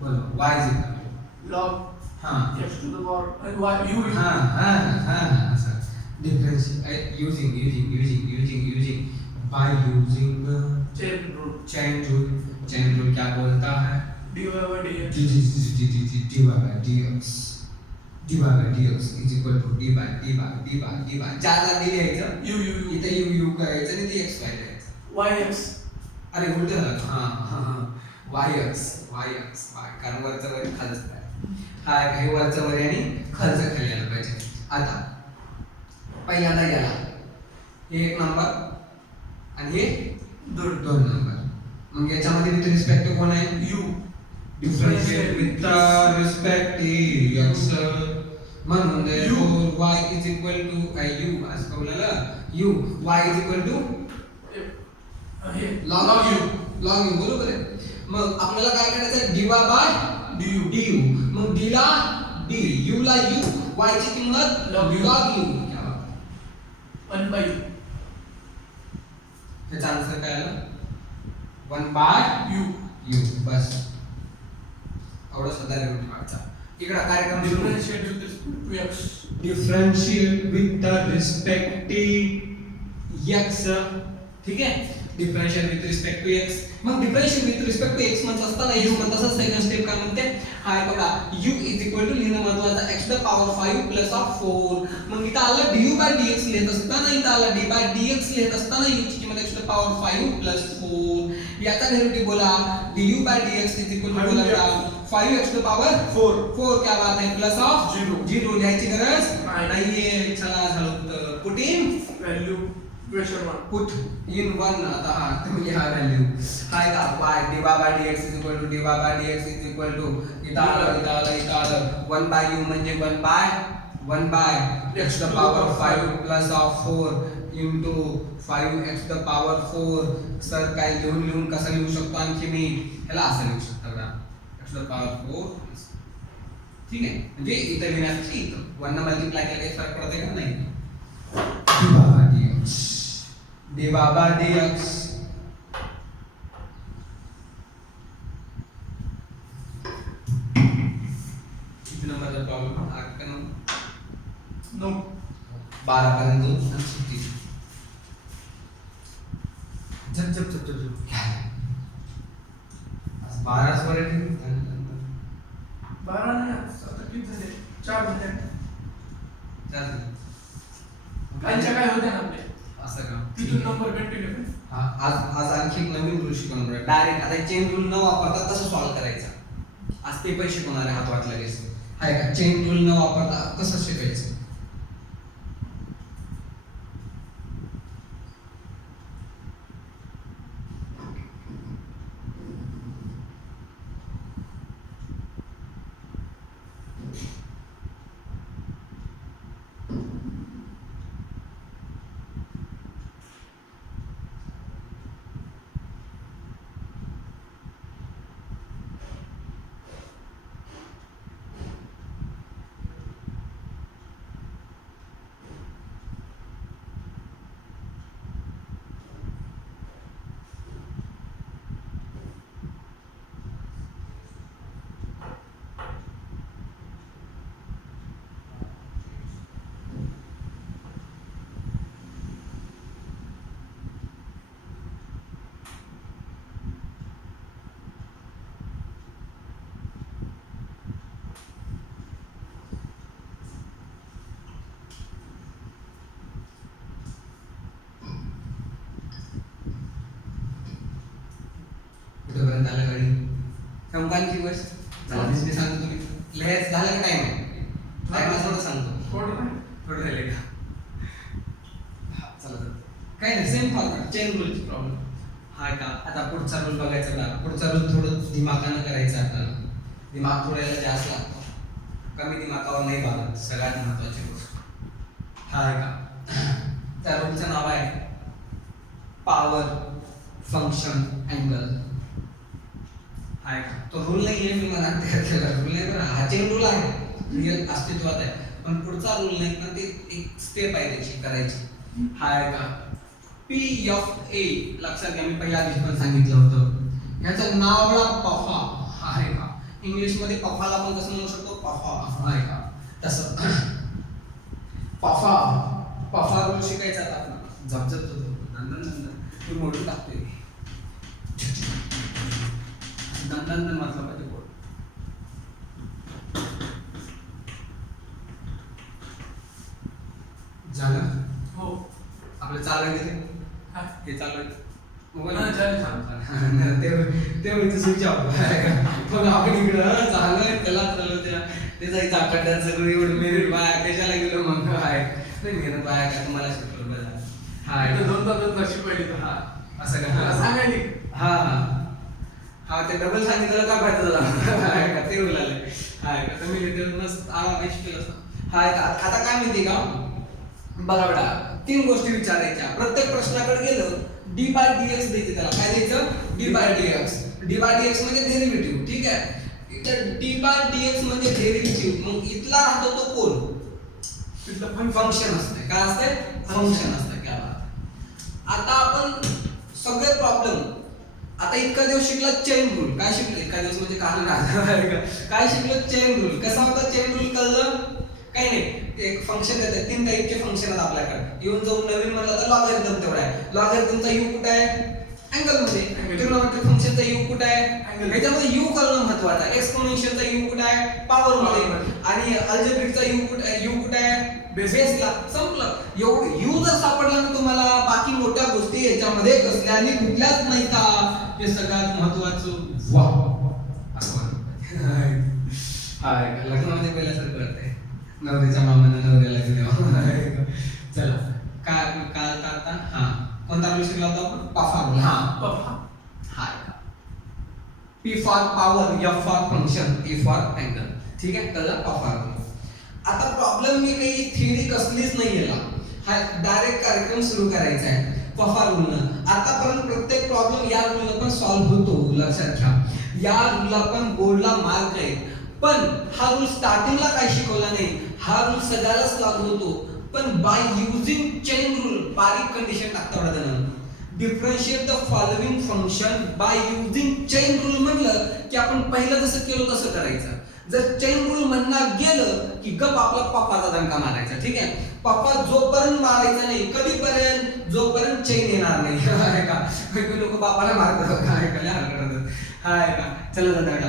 बोलो y is equal to log हां x to the power y u हाँ sir differentiate using by using chain rule. chain rule क्या बोलता है dy by dx. dy by dx is equal to d by ज्याला d लिहायचं u इथे u करायचं आणि ते x y लिहायचं. yx. अरे उलट झालं. हां yx कारण वरचं वर खालचं आहे. हा हे वरचं वर आणि खालचं खाली आलं पाहिजे. आता पहिल्यांदा याला हे 1 नंबर आणि हे 2 नंबर. मग याच्यामध्ये विथ रिस्पेक्ट टू कोण आहे u. Differentiate with respect to x म्हणून y is equal to u असं बोललं u y is equal to log u बरोबर आहे. मग आपल्याला काय करायचं dy बाय du. मग d ला d u ला u y ची किंमत log u. 1 by u. त्याचा आन्सर काय आला 1 बाय u बस. एवढं सुद्धा डेरिव्हेटिव्ह वाचा. इकडे कार्यक्रम Differentiate with respect to x. Differentiate with the respect to x. ठीक आहे. Differential with respect to x. मग differential with respect to x म्हणत असताना यू मग तसंच सेकंड स्टेप काय म्हणते, हाय बघा u इज इक्वल टू लिहिणं महत्वाचं x the power 5 plus of 4. मग इथं आलं du बाय dx लिहित असताना इथं आलं d बाय dx लिहित असताना u ची किंमत x द पॉवर 5 प्लस 4. याचा डेरिवेटिव बोला du by dx is equal to बोला 5x द पॉवर 4 क्या बात है प्लस ऑफ 0 लिहायची गरज नाहीये. चला झालं तर put in value question 1 put in 1. आता हा तुम्ही लिहा व्हॅल्यू हाय का y dy by dx is equal to dy by dx is equal to इथं आलं 1 बाय u म्हणजे 1 by x the power 5 plus of 4 into 5x the power 4. Sir काय लिहून कसं लिहू शकतो आणखी मी ह्याला असं लिहू शकतो बघा x द पॉवर 4. ठीक आहे म्हणजे इथं लिहिण्याची इथं 1 ने मल्टिप्लाय केलं काही फरक पडते का नाही. dy बाय dx किती नंबरचा प्रॉब्लेम हा का 9 12 पर्यंत आणि सुट्टी. झप 12 वर 12 नाही आता किती झाले 4 झाले. त्यांच्या काय होत्या ना आपले असं का तिथून नंबर कंटिन्यू कर. आज आणखी एक नवीन रूल शिकवणार. डायरेक्ट आता चेन रूल न वापरता कसं सॉल्व्ह करायचा आज ते पण शिकवणार आहे. हात वाटला लगेच हाय का चेन रूल न वापरता कसं शिकायचं. कुठेपर्यंत आलं गाडी कंपानीची बस चला मी सांगतो तुम्ही लिहायचं झालं का टाइम आहे टाइम असं सांगतो थोडं राहिले का चला काय नाही सेम फॉर्मॅट चेन रूलची प्रॉब्लेम हाय का. आता पुढचा रूल बघायचा का पुढचा रूल थोडं दिमागानं करायचं आपल्याला. दिमाग थोड्याला जास्त लागतो कमी दिमागावर नाही बघत सगळ्यात महत्वाची गोष्ट हाय का. त्या रूलचं नाव आहे पॉवर फंक्शन अँगल. हाय का तो रूल नाही आहे मी मनात तयार केला रूल नाही बरं हा चेन रूल आहे रिअल अस्तित्वात आहे पण पुढचा रूल नाही ना ते एक स्टेप आहे त्याची करायची. हाय का पी ऑफ ए लक्षात घ्या मी पहिल्या दिवशी पण सांगितलं होतं याचं नावडा पफा आहे का. इंग्लिश मध्ये पफाला पण कसं म्हणू शकतो पफा आहे का तसं पफा रूल शिकायचा आता आपण झपझप होतो नंतर तू मोठं टाकते नंतर म्हटलं पाहिजे बोल झालं हो आपलं चालू आहे तिथे हा हे चालू आहे मोबाईल मोबाईल झाले ते स्विच ऑफ मग आपण इकडं झालं त्याला चालू ते जायचं आकडा सगळं एवढं मेरिट बाय कशाला गेलो मग काय नाही मेहनत बाय काय तुम्हाला शिकवलं बरं हा इथं दोन तास शिकवायली तर हा असं का सांगायली हा हा ते डबल सांगितलं का फायदा झाला हाय का ते बोलायला हाय का तुम्ही ते मस्त आराम शिकलं हाय का. आता काय माहिती का बघा बेटा 3 गोष्टी विचारायच्या प्रत्येक प्रश्नाकडे गेलं डी बाय dx द्यायचं त्याला काय द्यायचं डी बाय dx म्हणजे डेरिव्हेटिव्ह. ठीक आहे इथं डी बाय dx म्हणजे डेरिव्हेटिव्ह मग इथला राहतो तो कोण तिथलं पण फंक्शन असते काय असते फंक्शन असते काय. आता आपण सगळे प्रॉब्लेम आता इतका दिवस शिकला चेन रूल काय शिकलो इतका दिवस म्हणजे काय शिकलो चेन रूल कसा होता चेन रूल कळलं काही नाही एक फंक्शन देतात 3 टाईपचे फंक्शन आहेत आपल्याकडे येऊन जाऊन नवीन म्हणलं तर लॉगॅरिथम तेवढा आहे. लॉगॅरिथमचा यू कुठे आहे अँगल मध्ये. Angle. ट्रिग्नोमेट्रिक फंक्शनचा u कुठे आहे? Angle. याच्यामध्ये u करणं महत्त्वाचं आहे. एक्सपोनेन्शियलचा u कुठे आहे? पॉवर मध्ये. Power मध्ये. आणि अल्जेब्रिकचा u कुठे आहे? Base. बेसला. संपलं. एवढं u जर सापडला ना तुम्हाला, बाकी मोठ्या गोष्टी याच्यामध्ये कसल्याही कुठल्याच नाही का. हे सगळ्यात महत्त्वाचं वाह असं म्हणतात. हाय लग्नामध्ये पहिल्यासारखं कळतंय. नवरीच्या मामानं नवऱ्याला घेऊन चला काय आता हा कोणता रूल शिकला होता आपण? Puffer rule. हा puffer. High P for power, F for function, E for angle. ठीक आहे कळलं पफा रूल. आता प्रॉब्लेम मी काही थिअरी कसलीच नाही याला. हा डायरेक्ट कार्यक्रम सुरू करायचा आहे पफा रूलनं. आतापर्यंत प्रत्येक प्रॉब्लेम या रूलनं पण सॉल्व्ह होतो, लक्षात घ्या. या रूलला पण बोर्डला मार्क आहे. पण हा रूल स्टार्टिंगला काही शिकवला नाही. हा रूल सगळ्यालाच लागू होतो. पण बाय युजिंग चेन रूल बारीक कंडिशन टाकता वाटतं. Differentiate the following function by using chain rule म्हणलं की आपण पहिलं जसं केलं तसं करायचं. जर चेन रूल म्हणणार गेलं की गप आपला पप्पाचा दणका मारायचा. ठीक आहे. पप्पा जोपर्यंत मारायचा नाही, कधीपर्यंत? जोपर्यंत चेन येणार नाही. आहे का? काही लोक बापाला मारतात काय का हरकत. हाय का? चला दादा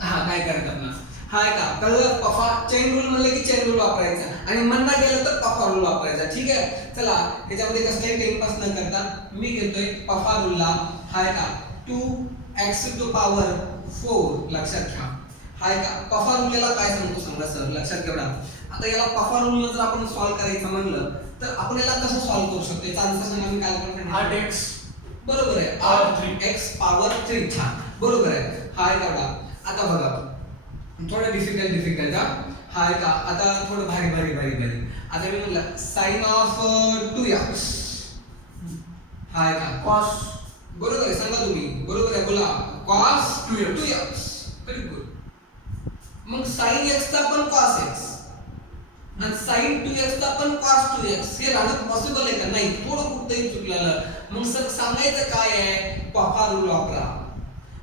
हा काय करतात ना. हाय का? कळलं? पफा चेन रूल म्हणलं की चेन रूल वापरायचा आणि म्हणता गेलं तर पफा रूल वापरायचा. ठीक आहे. चला याच्यामध्ये कसलाही टाइमपास न करता मी घेतोय पफा रूलला. हाय का? 2x टू पॉवर 4 लक्षात घ्या. हाय का? पफा रूलला काय सांगतो सांगा सर, लक्षात घ्या. आता याला पफा रूल जर आपण सॉल्व्ह करायचं म्हणलं तर आपण याला कसं सॉल्व्ह करू शकतो? याचा आन्सर सांगा. मी काय करणार? 8x. बरोबर आहे. 8x power 3. छान बरोबर आहे. हाय का? आता बघा थोडं डिफिकल्ट हा. हाय का? आता थोडं भारी. आता मी म्हणलं साइन ऑफ 2x. हाय का? cos. बरोबर आहे. सांगा तुम्ही. बरोबर आहे. बोला cos 2x. 2x. Very good. मग sin x चा पण cos x आणि sin 2x चा पण cos 2x. हे राहणं पॉसिबल आहे का? नाही. थोडं कुठेतरी चुकलेलं. मग सर सांगायचं काय आहे? पफा रूल वापरा.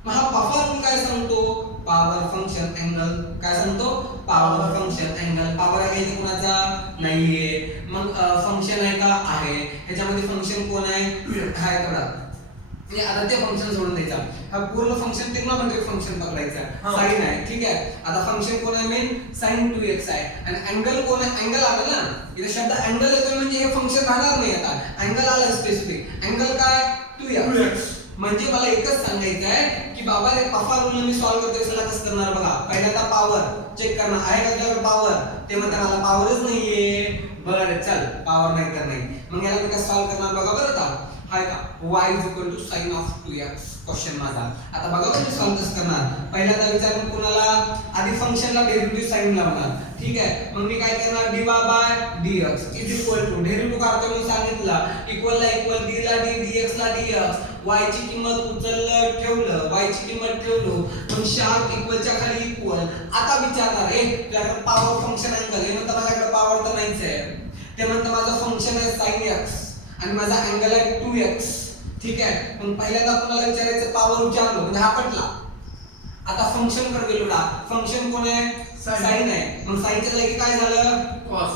मग हा पफा रूल काय सांगतो? Power function angle. काय सांगतो? Power function angle. पॉवर आहे ते कोणाचा? नाहीये. मग फंक्शन आहे का? आहे. ह्याच्यामध्ये फंक्शन कोण आहे? 2x. काय करा आता ते फंक्शन सोडून द्यायचा. हा पूर्ण फंक्शन ट्रिग्नोमेट्रिक फंक्शन पकडायचा. हा. साइन आहे. ठीक आहे. आता फंक्शन कोण आहे? मेन sin 2x आहे. आणि अँगल कोण आहे? अँगल आला ना. इथे शब्द अँगल येतोय म्हणजे हे फंक्शन राहणार नाही. आता अँगल आला स्पेसिफिक. अँगल काय? 2x. म्हणजे मला एकच सांगायचं आहे की बाबा रे पफा रूल मी सॉल्व्ह करतोय. चला कसं करणार बघा. पहिल्यांदा पॉवर चेक करणार आहे का तुझ्याकडे पॉवर. ते म्हणतात मला पॉवरच नाहीये. बरं चल पॉवर नाही तर नाही. मग याला मी कसं सॉल्व्ह करणार बघा बरं का. हाय का? y sin of 2x question माझा. आता बघा तुम्ही सॉल्व्ह कसं करणार. पहिल्यांदा विचारून कोणाला? आधी फंक्शनला डेरिव्हेटिव्ह साइन लावणार. ठीक आहे. मग मी काय करणार? dy by dx is equal to derivative काढतो मी सांगितलं. इक्वल ला इक्वल d ला d dx ला dx. y ची किंमत उचललं ठेवलं. y ची किंमत ठेवलो. मग शार्प इक्वलच्या खाली इक्वल. आता विचारणार तुझ्याकडे पॉवर फंक्शन अँगल. हे म्हणतं माझ्याकडे पॉवर तर नाहीच आहे. ते म्हणतं माझं फंक्शन आहे sin x आणि माझा अँगल आहे 2x. ठीक आहे. मग पहिल्यांदा कोणाला विचारायचं? पॉवर विचारलो म्हणजे हा पटला. आता फंक्शन कडे गेलो ना. फंक्शन कोण आहे? Sin. sin आहे. मग साइनच्या जागी काय झालं? cos.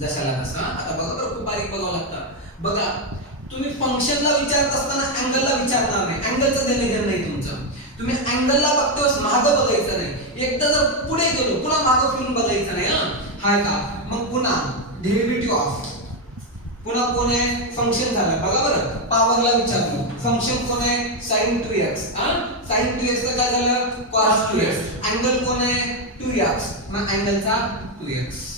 जशाला तसं. आता बघा बरं खूप बारीक बघावं लागतं. बघा तुम्ही फंक्शनला विचारत असताना अँगलला विचारणार नाही. अँगलचं देणं घेणं नाही तुमचं. तुम्ही अँगलला बघतोस मागं बघायचं नाही. एकदा जर पुढे गेलो पुन्हा मागं फिरून बघायचं नाही. हाय का? मग पुन्हा डेरिव्हेटिव्ह ऑफ पुन्हा कोण आहे? फंक्शन झालं. बघा बरं पॉवरला विचारलो. फंक्शन कोण आहे? sin 2x. sin 2x चं काय झालं? cos 2x. अँगल कोण आहे? 2x. मग अँगलचा 2x.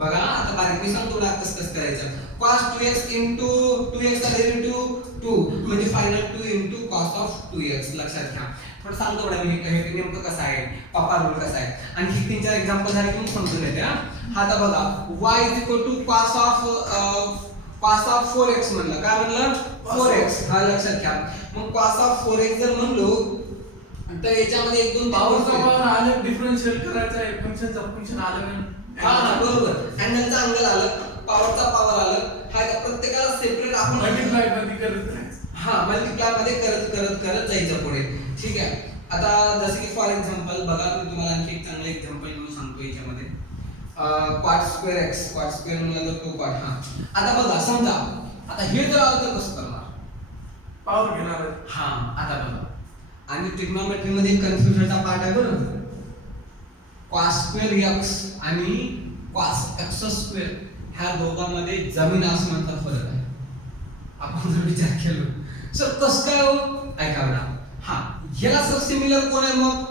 बघा आता बारीक मी सांगतो ना कसं करायचं. cos 2x into 2x चा डेरिव्हेटिव्ह 2 म्हणजे final 2 into cos of 2x. लक्षात घ्या. थोडं सांगतो बघा मी हे नेमकं कसं आहे. पफा रूल कसा आहे. आणि ही 3-4 एक्झाम्पल झाले की मी समजून येते. हा आता बघा y is equal to cos of 4x म्हणलं. काय म्हणलं? 4x. हा लक्षात घ्या. मग cos of 4x जर म्हणलो तर याच्यामध्ये एक दोन पॉवरचा पॉवर आलं डिफरन्शियल करायचा आहे. फंक्शनचा फंक्शन आलं. हा बरोबर. अँगलचा अँगल आलं. पॉवरचा पॉवर आलं. हा प्रत्येकाला सेपरेट आपण मल्टिप्लाय मध्ये करत राहायचं. हा मल्टिप्लाय मध्ये करत जायचं पुढे. ठीक आहे. आता जसं की फॉर एक्झाम्पल बघा मी तुम्हाला आणखी एक चांगलं एक्झाम्पल घेऊन सांगतो याच्यामध्ये. cot square x cot square म्हणलं तर 2 cot. हा आता बघा समजा आता हे जर आलं तर कसं करणार? पॉवर घेणार आहे. हा आता बघा, आणि ट्रिग्नोमेट्री मध्ये कन्फ्युजनचा पार्ट आहे बरं. cos स्क्वेअर x आणि cos x स्क्वेअर ह्या दोघांमध्ये जमीन आसमानचा फरक आहे. आपण जर विचार केला सर कसं काय हो? ऐका बघा, हा ह्याला सर सिमिलर कोण आहे मग?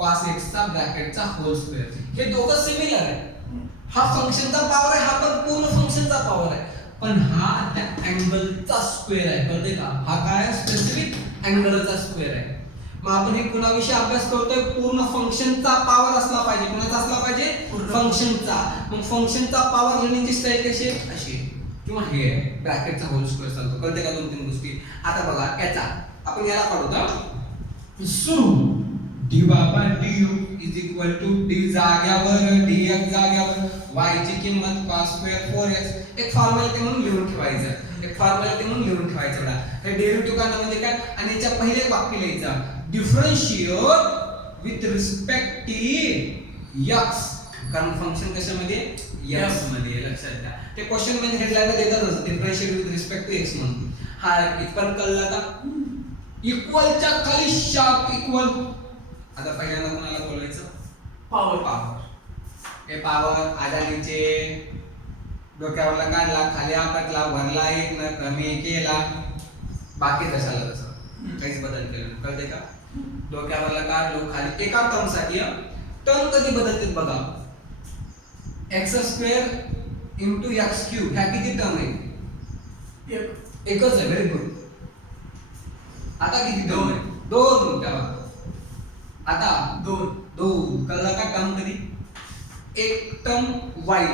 cos x चा ब्रॅकेटचा होल स्क्वेअर. हे दोघं सिमिलर आहे. हा फंक्शनचा पॉवर आहे, हा पण पूर्ण फंक्शनचा पॉवर आहे, पण हा त्या अँगलचा स्क्वेअर आहे. कळते का? हा काय स्पेसिफिक अँगलचा स्क्वेअर आहे. मग आपण हे कुणाविषयी अभ्यास करतोय? पूर्ण फंक्शनचा पॉवर असला पाहिजे. कुणाचा असला पाहिजे? फंक्शनचा. मग फंक्शनचा पॉवर लिहिण्याची स्टाईल कशी आहे? अशी, किंवा हे ब्रॅकेटचा होल स्क्वेअर चालतो. कळते का? दोन तीन गोष्टी. आता बघा याचा आपण याला काढू का? So dy by du is equal to d जाग्यावर dx जाग्यावर y ची किंमत cos स्क्वेअर 4x. एक फॉर्मॅलिटी म्हणून लिहून ठेवायचं. एक फॉर्मॅलिटी म्हणून लिहून ठेवायचं बघा. हे डेरिव्हेटिव्ह काढणं म्हणजे काय? आणि याच्या पहिले एक वाक्य लिहायचं, differentiate with respect to x. कारण फंक्शन कशामध्ये? x मध्ये. लक्षात घ्या. ते क्वेश्चन मध्ये हेडलाईन देतातच, differentiate with respect to x म्हणून. हा इथपर्यंत कळलं आता? इक्वलच्या खाली शार्प इक्वल. आता पहिल्यांदा कोणाला बोलायचं? पॉवर. हे पॉवर आजानीचे डोक्यावरला काढला, खाली आपटला, भरला एक न कमी केला, बाकी कशाला तसं काहीच बदल केला. कळते का? डोक्यावरला काढलो, खाली एका टर्म साठी. टर्म कधी बदलते बघा, x square into x cube. ह्या किती टर्म आहे? एकच आहे. Very good. आता किती टर्म आहे? दोन. तेव्हा आता दोन. कळलं का? टर्म कधी? एक टर्म y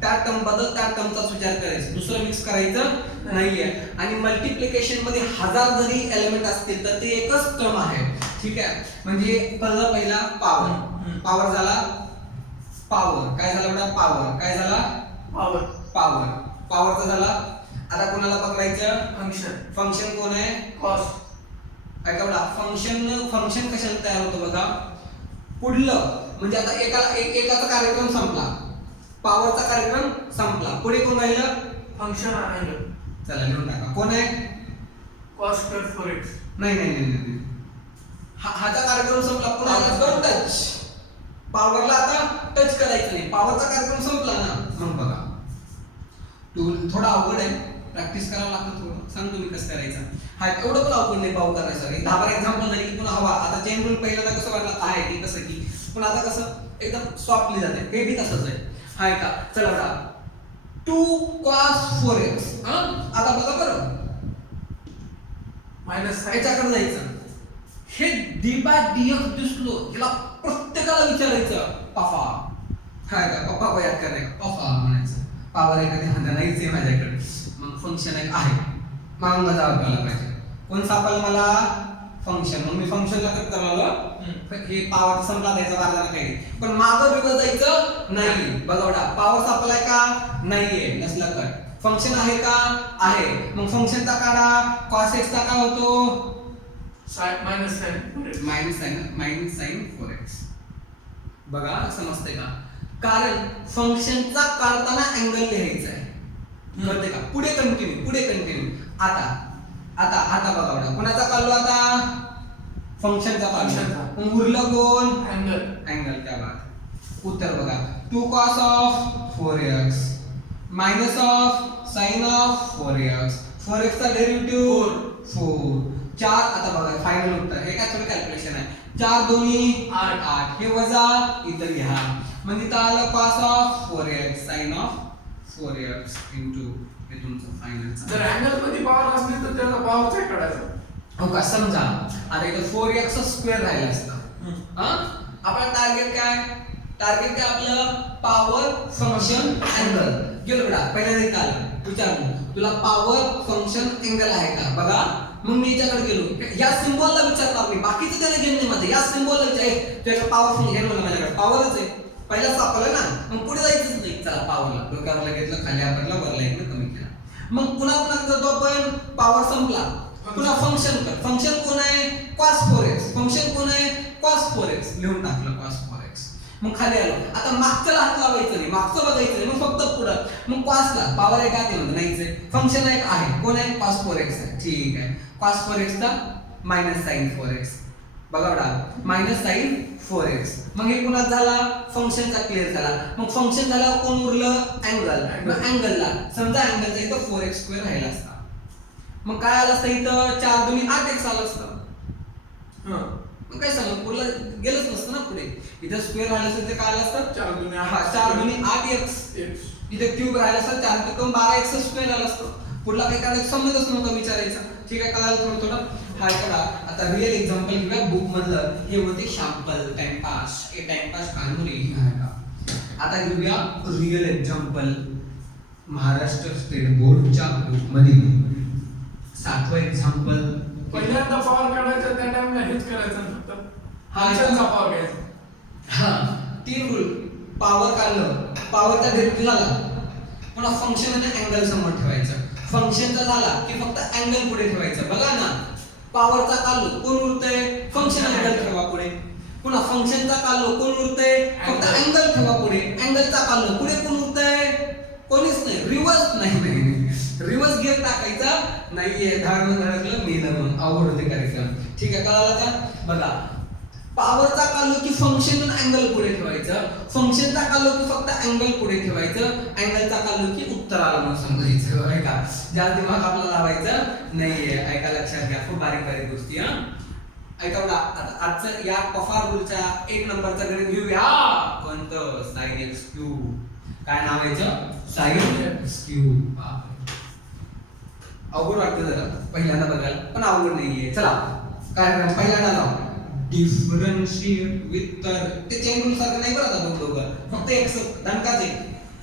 त्या टर्म बद्दल त्या टर्मचा विचार करायचा, दुसरं मिक्स करायचं नाहीये. आणि मल्टिप्लिकेशन मध्ये 1000 जरी एलिमेंट असतील तर ते एकच टर्म आहे. ठीक आहे? म्हणजे कळलं पहिला पॉवर. पॉवर झाला पॉवर. काय झालं बेटा? पॉवर. काय झाला? पॉवर. पॉवरचा झाला. आता कोणाला पकडायचं? फंक्शन. फंक्शन कोण आहे? कॉस. ऐका बघा, फंक्शन कशाला तयार होतं बघा? पुढलं म्हणजे आता एकाचा कार्यक्रम संपला, पॉवरचा कार्यक्रम संपला, पुढे कोण राहिलं? फंक्शन आहे. चला लिहून टाका. कोण आहे? cos square 4x. नाही. हाचा कार्यक्रम संपला, पुन्हा डोंट टच. पॉवरला आता टच करायचं नाही, पॉवरचा कार्यक्रम संपला ना. मग बघा, थोडा अवघड आहे, प्रॅक्टिस करावं लागतं थोडं. सांगतो मी कसं करायचं. हा एवढं पण अवघड नाही पाहू करायचं. 10 एक्झाम्पल झाली की पुन्हा हवा. आता चेन रूल पहिल्यांदा कसं वाटलं काय की कसं की, पण आता कसं एकदम सॉफ्टली जाते. हे बी तसंच आहे. हाय का? चला बघा, 2 cos 4x. आता बघा बरं, मायनस याच्याकडे जायचं. हे d बाय dx दिसलो, याला प्रत्येकाला विचारायचं पप्पा. हाय का? पप्पा याद करायचं, पप्पा म्हणायचं. पॉवर एखादी हंदा नाहीच आहे माझ्याकडे, मग फंक्शन एक आहे, मग माझा अभ्याला पाहिजे. कोण सापडलं मला? फंक्शन. मग मी फंक्शनला कट करणार. हे पॉवर संपला द्यायचा वारला काही, पण मागं बिघड जायचं नाही. बघा बेटा, पॉवर सापलाय का? नाहीये. नसला कट. फंक्शन आहे का? आहे. मग फंक्शनचा काढा. cos x चा काय होतो? Minus sine 4x. बघा समजते का? कारण फंक्शनचा काढताना अँगल लिहायचा आहे. कळते का? पुढे कंटिन्यू. आता बघा बेटा, कोणाचा काढलो आता? फंक्शनचा काढलो. मग उरलं कोण? अँगल. क्या बात. उत्तर बघा, 2 cos of 4x minus of sine of 4x. 4x चा डेरिव्हेटिव्ह 4. 4. आता बघा फायनल उत्तर. हे काय थोडी कॅल्क्युलेशन आहे. 4 दोन्ही 8. हे वजा इथं घ्या. म्हणजे इथं आलं cos of 4x sin of 4x into हे तुमचं फायनलचं. जर अँगल मध्ये पॉवर असली तर त्याला पॉवर चेक करायचं. हो का? समजा आता इथं 4x स्क्वेअर राहिलं असतं. आपला टार्गेट काय? आपलं पॉवर फंक्शन अँगल. गेलो बेटा, पहिल्यांदा इथं आलं, विचारलं तुला पॉवर फंक्शन अँगल आहे का? बघा, मग मी याच्याकडे गेलो, या सिम्बॉलला विचारणार नाही, बाकीचं त्याला घेणं नाही माझं. या सिम्बॉलला तुझ्याकडे पॉवर फंक्शन म्हणलं, माझ्याकडे पॉवरच आहे. पहिला सापडलं ना, मग पुढे जायचंच नाही. चला पॉवरला, डोक्यावरला घेतलं, खाली आपटला, वरला एक कमी केला. मग पुन्हा करतो आपण, पॉवर संपला, पुन्हा फंक्शन कर. फंक्शन कोण आहे? cos 4x. फंक्शन कोण आहे? cos 4x. लिहून टाकलं cos 4x. मग खाली आलो, आता मागच्याला हात लावायचं नाही, मागचं बघायचं नाही, मग फक्त पुढं. मग कॉसला पॉवर आहे का ते म्हणतो नाहीच आहे. फंक्शन एक आहे, कोण आहे? cos 4x आहे. ठीक आहे, cos 4x चा मायनस साइन 4x. बघा बघा, मायनस साइन 4x. मग हे कुणाच झाला? फंक्शनचा क्लिअर झाला. मग फंक्शन झाला, कोण उरलं? अँगल. मग अँगलला समजा अँगलचा इथं 4x² राहिला असता. मग काय आलं असतं इथं? 4 दुनी 8x आलं असतं. मग काय सांगू, पुढला गेलंच नसतं ना पुढे. इथं स्क्वेअर राहिलं असतं ते काय आलं असतं? 4 दुनी 8x. इथे क्यूब राहिला असतं 4 त्रिकोण 12x स्क्वेअर आलं असतं. पुढला काही काढायचा संबंधच नव्हता विचारायचा. ठीक आहे, कळालं थोडं थोडं. हाय करा. आता रिअल एक्झाम्पल घेऊया बुक मधलं. हे होते सॅम्पल टाइमपास. हे टाइमपास कानूनी आहे का? आता घेऊया रिअल एक्झाम्पल महाराष्ट्र स्टेट बोर्डच्या बुक मधील 7वं एक्झाम्पल. पहिल्यांदा पॉवर काढायचा त्या टाइमला हेच करायचं फक्त फंक्शनचा पॉवर घ्यायचा. हा, 3 रूल. पॉवर काढलं, पॉवरचा डेरिव्हेटिव्ह झाला, पुन्हा फंक्शन आणि अँगल समोर ठेवायचं. फंक्शनचा झाला की फक्त अँगल पुढे ठेवायचं. बघा ना, पॉवरचा काढलो, कोण उरतंय? फंक्शन अँगल ठेवा पुढे. पुन्हा फंक्शनचा काढलो, कोण उरतंय? फक्त अँगल ठेवा पुढे. अँगलचा काढलो, पुढे कोण उरतंय? कोणीच नाही. रिवर्स नाही. रिवर्स गिअर टाकायचा नाहीये. धडकलं मेलं, मग अवघड होते कार्यक्रम. ठीक आहे, कळालं का? बघा, पॉवरचा काढलो की फंक्शन आणि अँगल पुढे ठेवायचं. फंक्शनचा काढलो की फक्त अँगल पुढे ठेवायचं. अँगलचा काढलो की उत्तर आलं म्हणून समजायचं. आहे का? जास्त दिमाग आपला लावायचं नाहीये. ऐका, लक्षात घ्या, खूप बारीक बारीक गोष्टी. हा, ऐका बघा, आता आजचं या पफार रूलच्या 1 नंबरचा गणित घेऊया. कोणतं? sin x³. काय नाव आहे याचं? sin x³. अवघड वाटतं जरा पहिल्यांदा बघायला, पण अवघड नाहीये. चला काय करा, पहिल्यांदा लाव डिफरन्शिएट विथ तर ते चेन रूल सारखं नाही बरं. आता दोघं फक्त एक दणकाच आहे.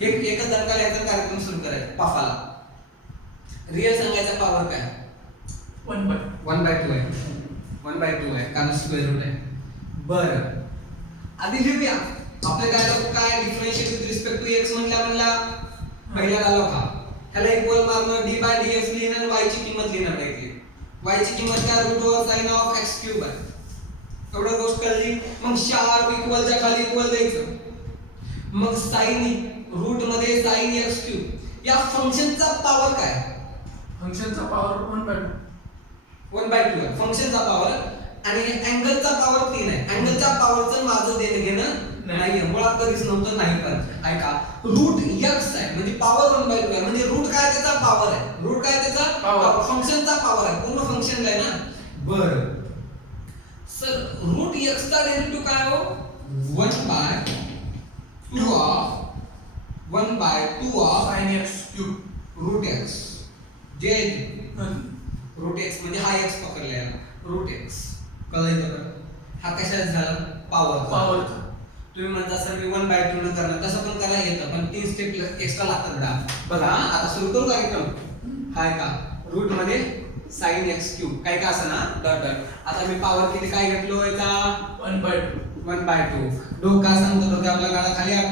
एकच दणका याचा कार्यक्रम सुरू करायचा पाफाला. रिअल सांगायचा पॉवर काय? 1/2 आहे. 1/2 आहे कारण स्क्वेअर रूट आहे. बरं, आधी लिहूया आपले डायलॉग काय. Differentiate with respect to x म्हणला पहिला डायलॉग हा. ह्याला इक्वल मारणं d/dx लिहिणं आणि y ची किंमत लिहिणं पाहिजे. y ची किंमत काय? √sin of x³ आहे. एवढं गोष्ट कळली. मग शार्प इक्वलच्या खाली इक्वल द्यायचं. मग sin रूट मध्ये sin x³. या फंक्शनचा पॉवर काय? फंक्शनचा पॉवर 1/2 आहे फंक्शनचा पॉवर. आणि अँगलचा पॉवर 3 आहे. अँगलच्या पॉवरचं माझं देणं घेणं नाहीये, मुळात कधीच नव्हतं, नाही. पण ऐका, रूट x आहे म्हणजे पॉवर 1/2 आहे. म्हणजे रूट काय? त्याचा पॉवर आहे. रूट काय? त्याचा पॉवर. फंक्शनचा पॉवर आहे. पूर्ण फंक्शनला आहे ना. बरं सर, रूट x चा डेरिव्हेटिव्ह काय हो? 1/2 of sin x³ root x. जे रूट x म्हणजे हा x पकडलेला रूट x. कळलं का? हा कशाचा झाला? पॉवर. तुम्ही म्हणता सर मी 1/2 न करणार, तसं पण करायला येतं, पण 3 स्टेप एक्स्ट्रा लागतात. बघा आता सुरू करू कार्यक्रम. हाय का, रूट मध्ये sin x³ काय का असं ना, डॉट डॉट. आता मी पॉवर किती काय घेतलो याचा? 1/2. 1/2. डोका सांगतो, डोक्या आपला गाडा खाली आपटा.